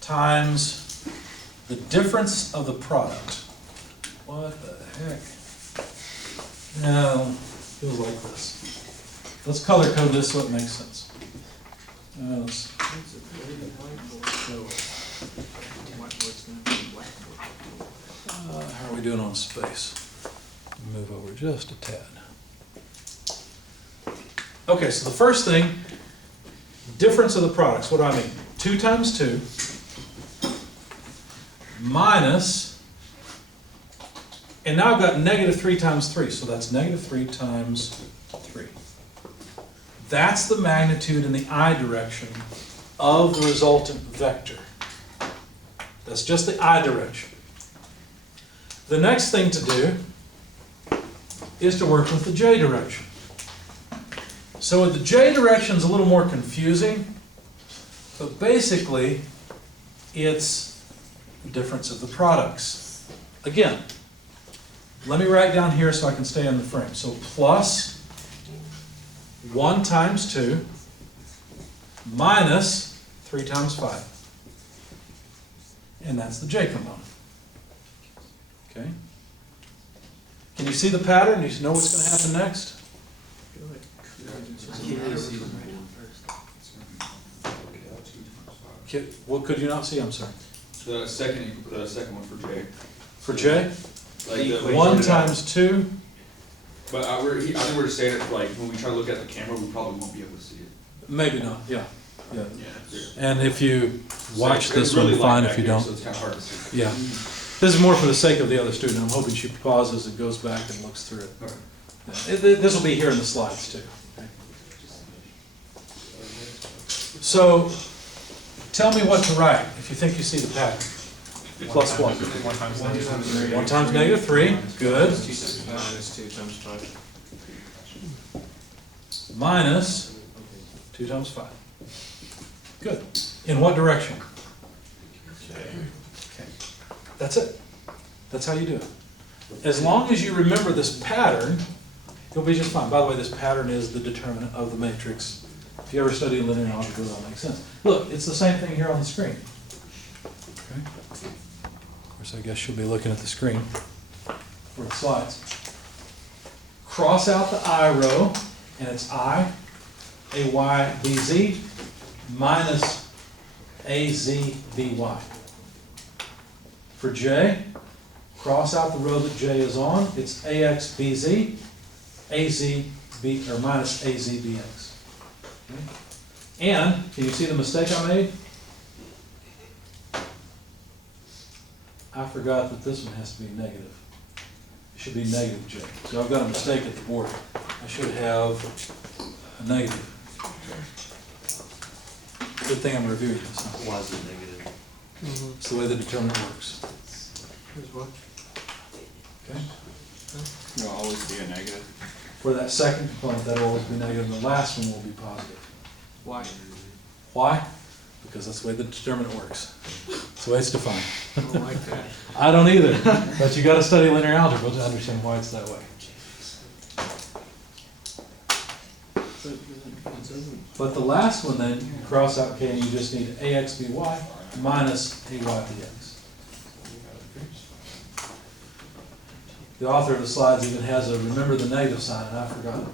times the difference of the product. What the heck? No, feels like this. Let's color code this so it makes sense. How are we doing on space? Move over just a tad. Okay, so the first thing, difference of the products. What do I mean? 2 times 2 minus, and now I've got negative 3 times 3, so that's negative 3 times 3. That's the magnitude in the I direction of the resultant vector. That's just the I direction. The next thing to do is to work with the J direction. So the J direction is a little more confusing, but basically it's the difference of the products. Again, let me write down here so I can stay in the frame. So plus 1 times 2 minus 3 times 5. And that's the J component. Okay? Can you see the pattern? You know what's going to happen next? What could you not see? I'm sorry. The second, you can put a second one for J. For J? Like the way 1 you did it. times 2. But I think we're just saying it like when we try to look at the camera, we probably won't be able to see it. Maybe not, yeah. Yeah. And if you watch It's this really one, light fine back if you here, don't. So it's kind of hard to see. Yeah. This is more for the sake of the other student. I'm hoping she pauses and goes back and looks through it. Okay. This will be here in the slides too. So, tell me what to write if you think you see the pattern. Plus what? 1 times negative 3. 1 times negative 3. Good. Minus 2 times 5. Minus 2 times 5. Good. In what direction? Okay. That's it. That's how you do it. As long as you remember this pattern, you'll be just fine. By the way, this pattern is the determinant of the matrix. If you ever study linear algebra, that'll make sense. Look, it's the same thing here on the screen. Okay. Of course, I guess you'll be looking at the screen for the slides. Cross out the I row, and it's I, AY, BZ, minus AZ, BY. For J, cross out the row that J is on, it's AX, BZ, AZ, B, or minus AZ, BX. Okay. And, can you see the mistake I made? I forgot that this one has to be negative. It should be negative J. So I've got a mistake at the border. I should have a negative. Good thing I'm reviewing this. Huh? Why is it negative? It's the way the determinant works. Here's what? Okay. It'll always be a negative. For that second component, that'll always be negative, and the last one will be positive. Why? Why? Because that's the way the determinant works. It's the way it's defined. I don't like that. I don't either, but you gotta study linear algebra to understand why it's that way. But the last one then, you cross out k and you just need ax by minus ay bx. The author of the slides even has a remember the negative sign, and I forgot it.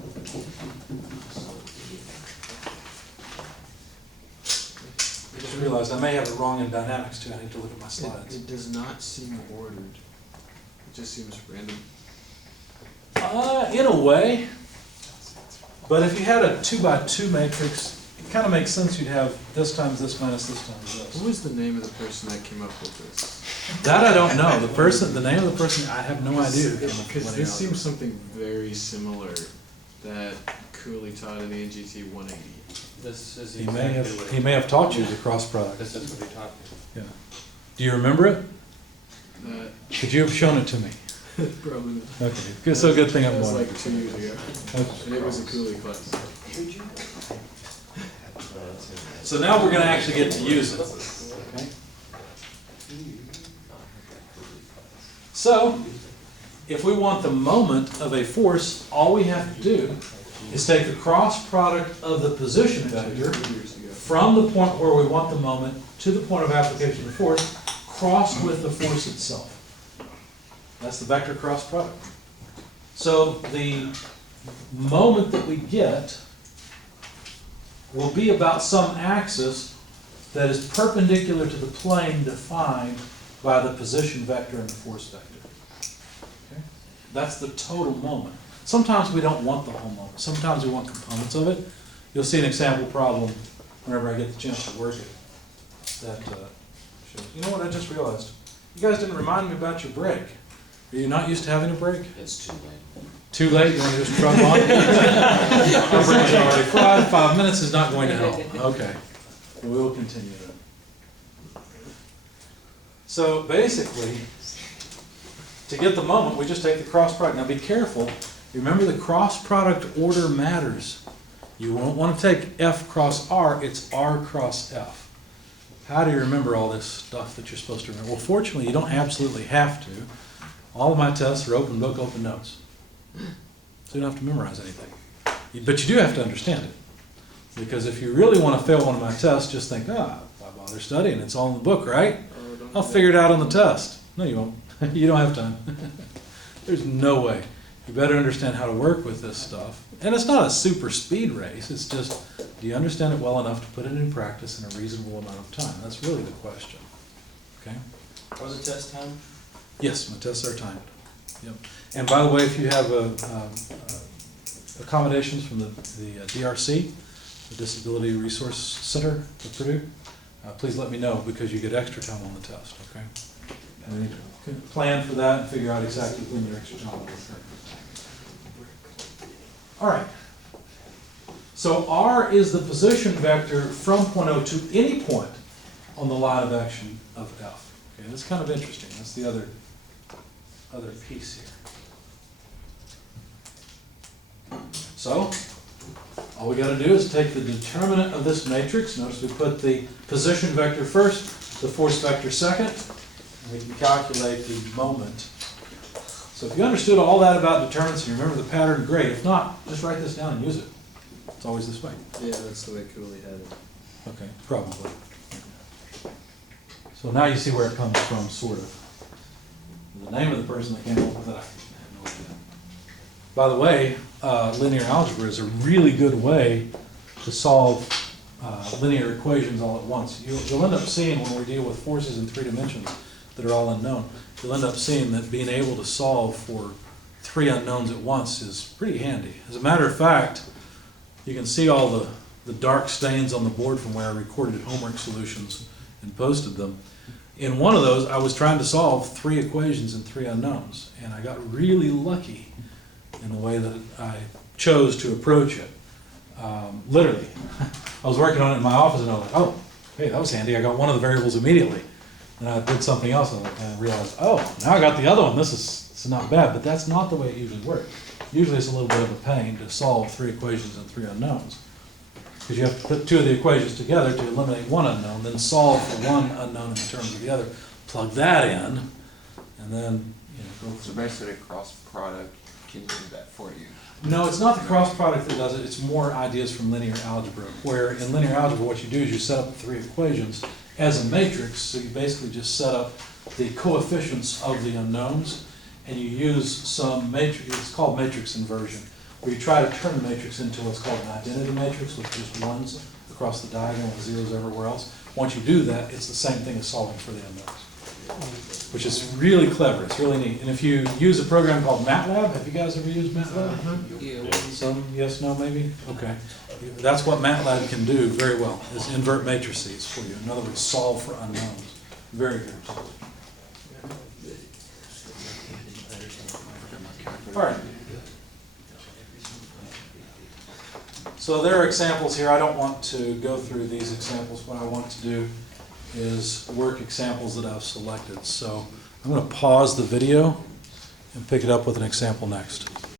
I just realized I may have it wrong in dynamics too. I need to look at my slides. It does not seem ordered. It just seems random. In a way. But if you had a 2 by 2 matrix, it kind of makes sense you'd have this times this minus this times What this. was the name of the person that came up with this? That I don't know. The name of the person, I have no idea. who came up with Because linear this seems algebra. something very similar that Cooley taught in the NGT 180. This is He may have taught you the cross product. This is what he taught me. Yeah. Do you remember it? That Could you have shown it to me? probably Okay. Good. So good thing I'm that was wondering. like 2 years ago, and it was a Cooley class. So now we're going to actually get to use it. Okay. So, if we want the moment of a force, all we have to do is take the cross product of the position vector from the point where we want the moment to the point of application of force, crossed with the force itself. That's the vector cross product. So the moment that we get will be about some axis that is perpendicular to the plane defined by the position vector and the force vector. Okay? That's the total moment. Sometimes we don't want the whole moment. Sometimes we want components of it. You'll see an example problem whenever I get the chance to work it. That shows. You know what I just realized? You guys didn't remind me about your break. Are you not used to having a break? It's too late. Too late? You want to just truck on? Our break's already fried. 5 minutes is not going to help. Okay. We will continue then. So basically, to get the moment, we just take the cross product. Now be careful. Remember, the cross product order matters. You won't want to take F cross R. It's R cross F. How do you remember all this stuff that you're supposed to remember? Well, fortunately, you don't absolutely have to. All of my tests are open book, open notes. So you don't have to memorize anything. But you do have to understand it. Because if you really want to fail one of my tests, just think, why bother studying? It's all in the book, right? I'll figure it out on the test. No, you won't. You don't have time. There's no way. You better understand how to work with this stuff. And it's not a super speed race. It's just, do you understand it well enough to put it in practice in a reasonable amount of time? That's really the question. Okay? Are the test timed? Yes, my tests are timed. Yep. And by the way, if you have accommodations from the DRC, the Disability Resource Center of Purdue, please let me know because you get extra time on the test, okay? And we need to plan for that and figure out exactly when your extra time will occur. All right. So R is the position vector from point O to any point on the line of action of F. Okay, that's kind of interesting. That's the other piece here. So, all we got to do is take the determinant of this matrix. Notice we put the position vector first, the force vector second, and we can calculate the moment. So if you understood all that about determinants and you remember the pattern, great. If not, just write this down and use it. It's always this way. Yeah, that's the way Cooley had it. Okay, probably. So now you see where it comes from, sort of. The name of the person that came up with it, I have no idea. By the way, linear algebra is a really good way to solve linear equations all at once. You'll end up seeing when we deal with forces in 3 dimensions that are all unknown, you'll end up seeing that being able to solve for 3 unknowns at once is pretty handy. As a matter of fact, you can see all the dark stains on the board from where I recorded homework solutions and posted them. In one of those, I was trying to solve 3 equations and 3 unknowns, and I got really lucky in the way that I chose to approach it. Literally, I was working on it in my office, and I was like, oh, hey, that was handy. I got one of the variables immediately. And I did something else, and I realized, oh, now I got the other one. This is not bad, but that's not the way it usually works. Usually it's a little bit of a pain to solve 3 equations and 3 unknowns. Because you have to put 2 of the equations together to eliminate one unknown, then solve for one unknown in terms of the other, plug that in, and then, go So from basically, a cross product can do that for you. No, it's not the cross product that does it, it's more ideas from linear algebra, where in linear algebra what you do is you set up 3 equations as a matrix, so you basically just set up the coefficients of the unknowns, and you use some matrix, it's called matrix inversion, where you try to turn the matrix into what's called an identity matrix with just 1s across the diagonal and 0s everywhere else. Once you do that, it's the same thing as solving for the unknowns, which is really clever, it's really neat. And if you use a program called MATLAB, have you guys ever used MATLAB? Some, yes, no, maybe? Okay. That's what MATLAB can do very well, is invert matrices for you. In other words, solve for unknowns. Very good. All right. So there are examples here. I don't want to go through these examples. What I want to do is work examples that I've selected. So I'm going to pause the video and pick it up with an example next.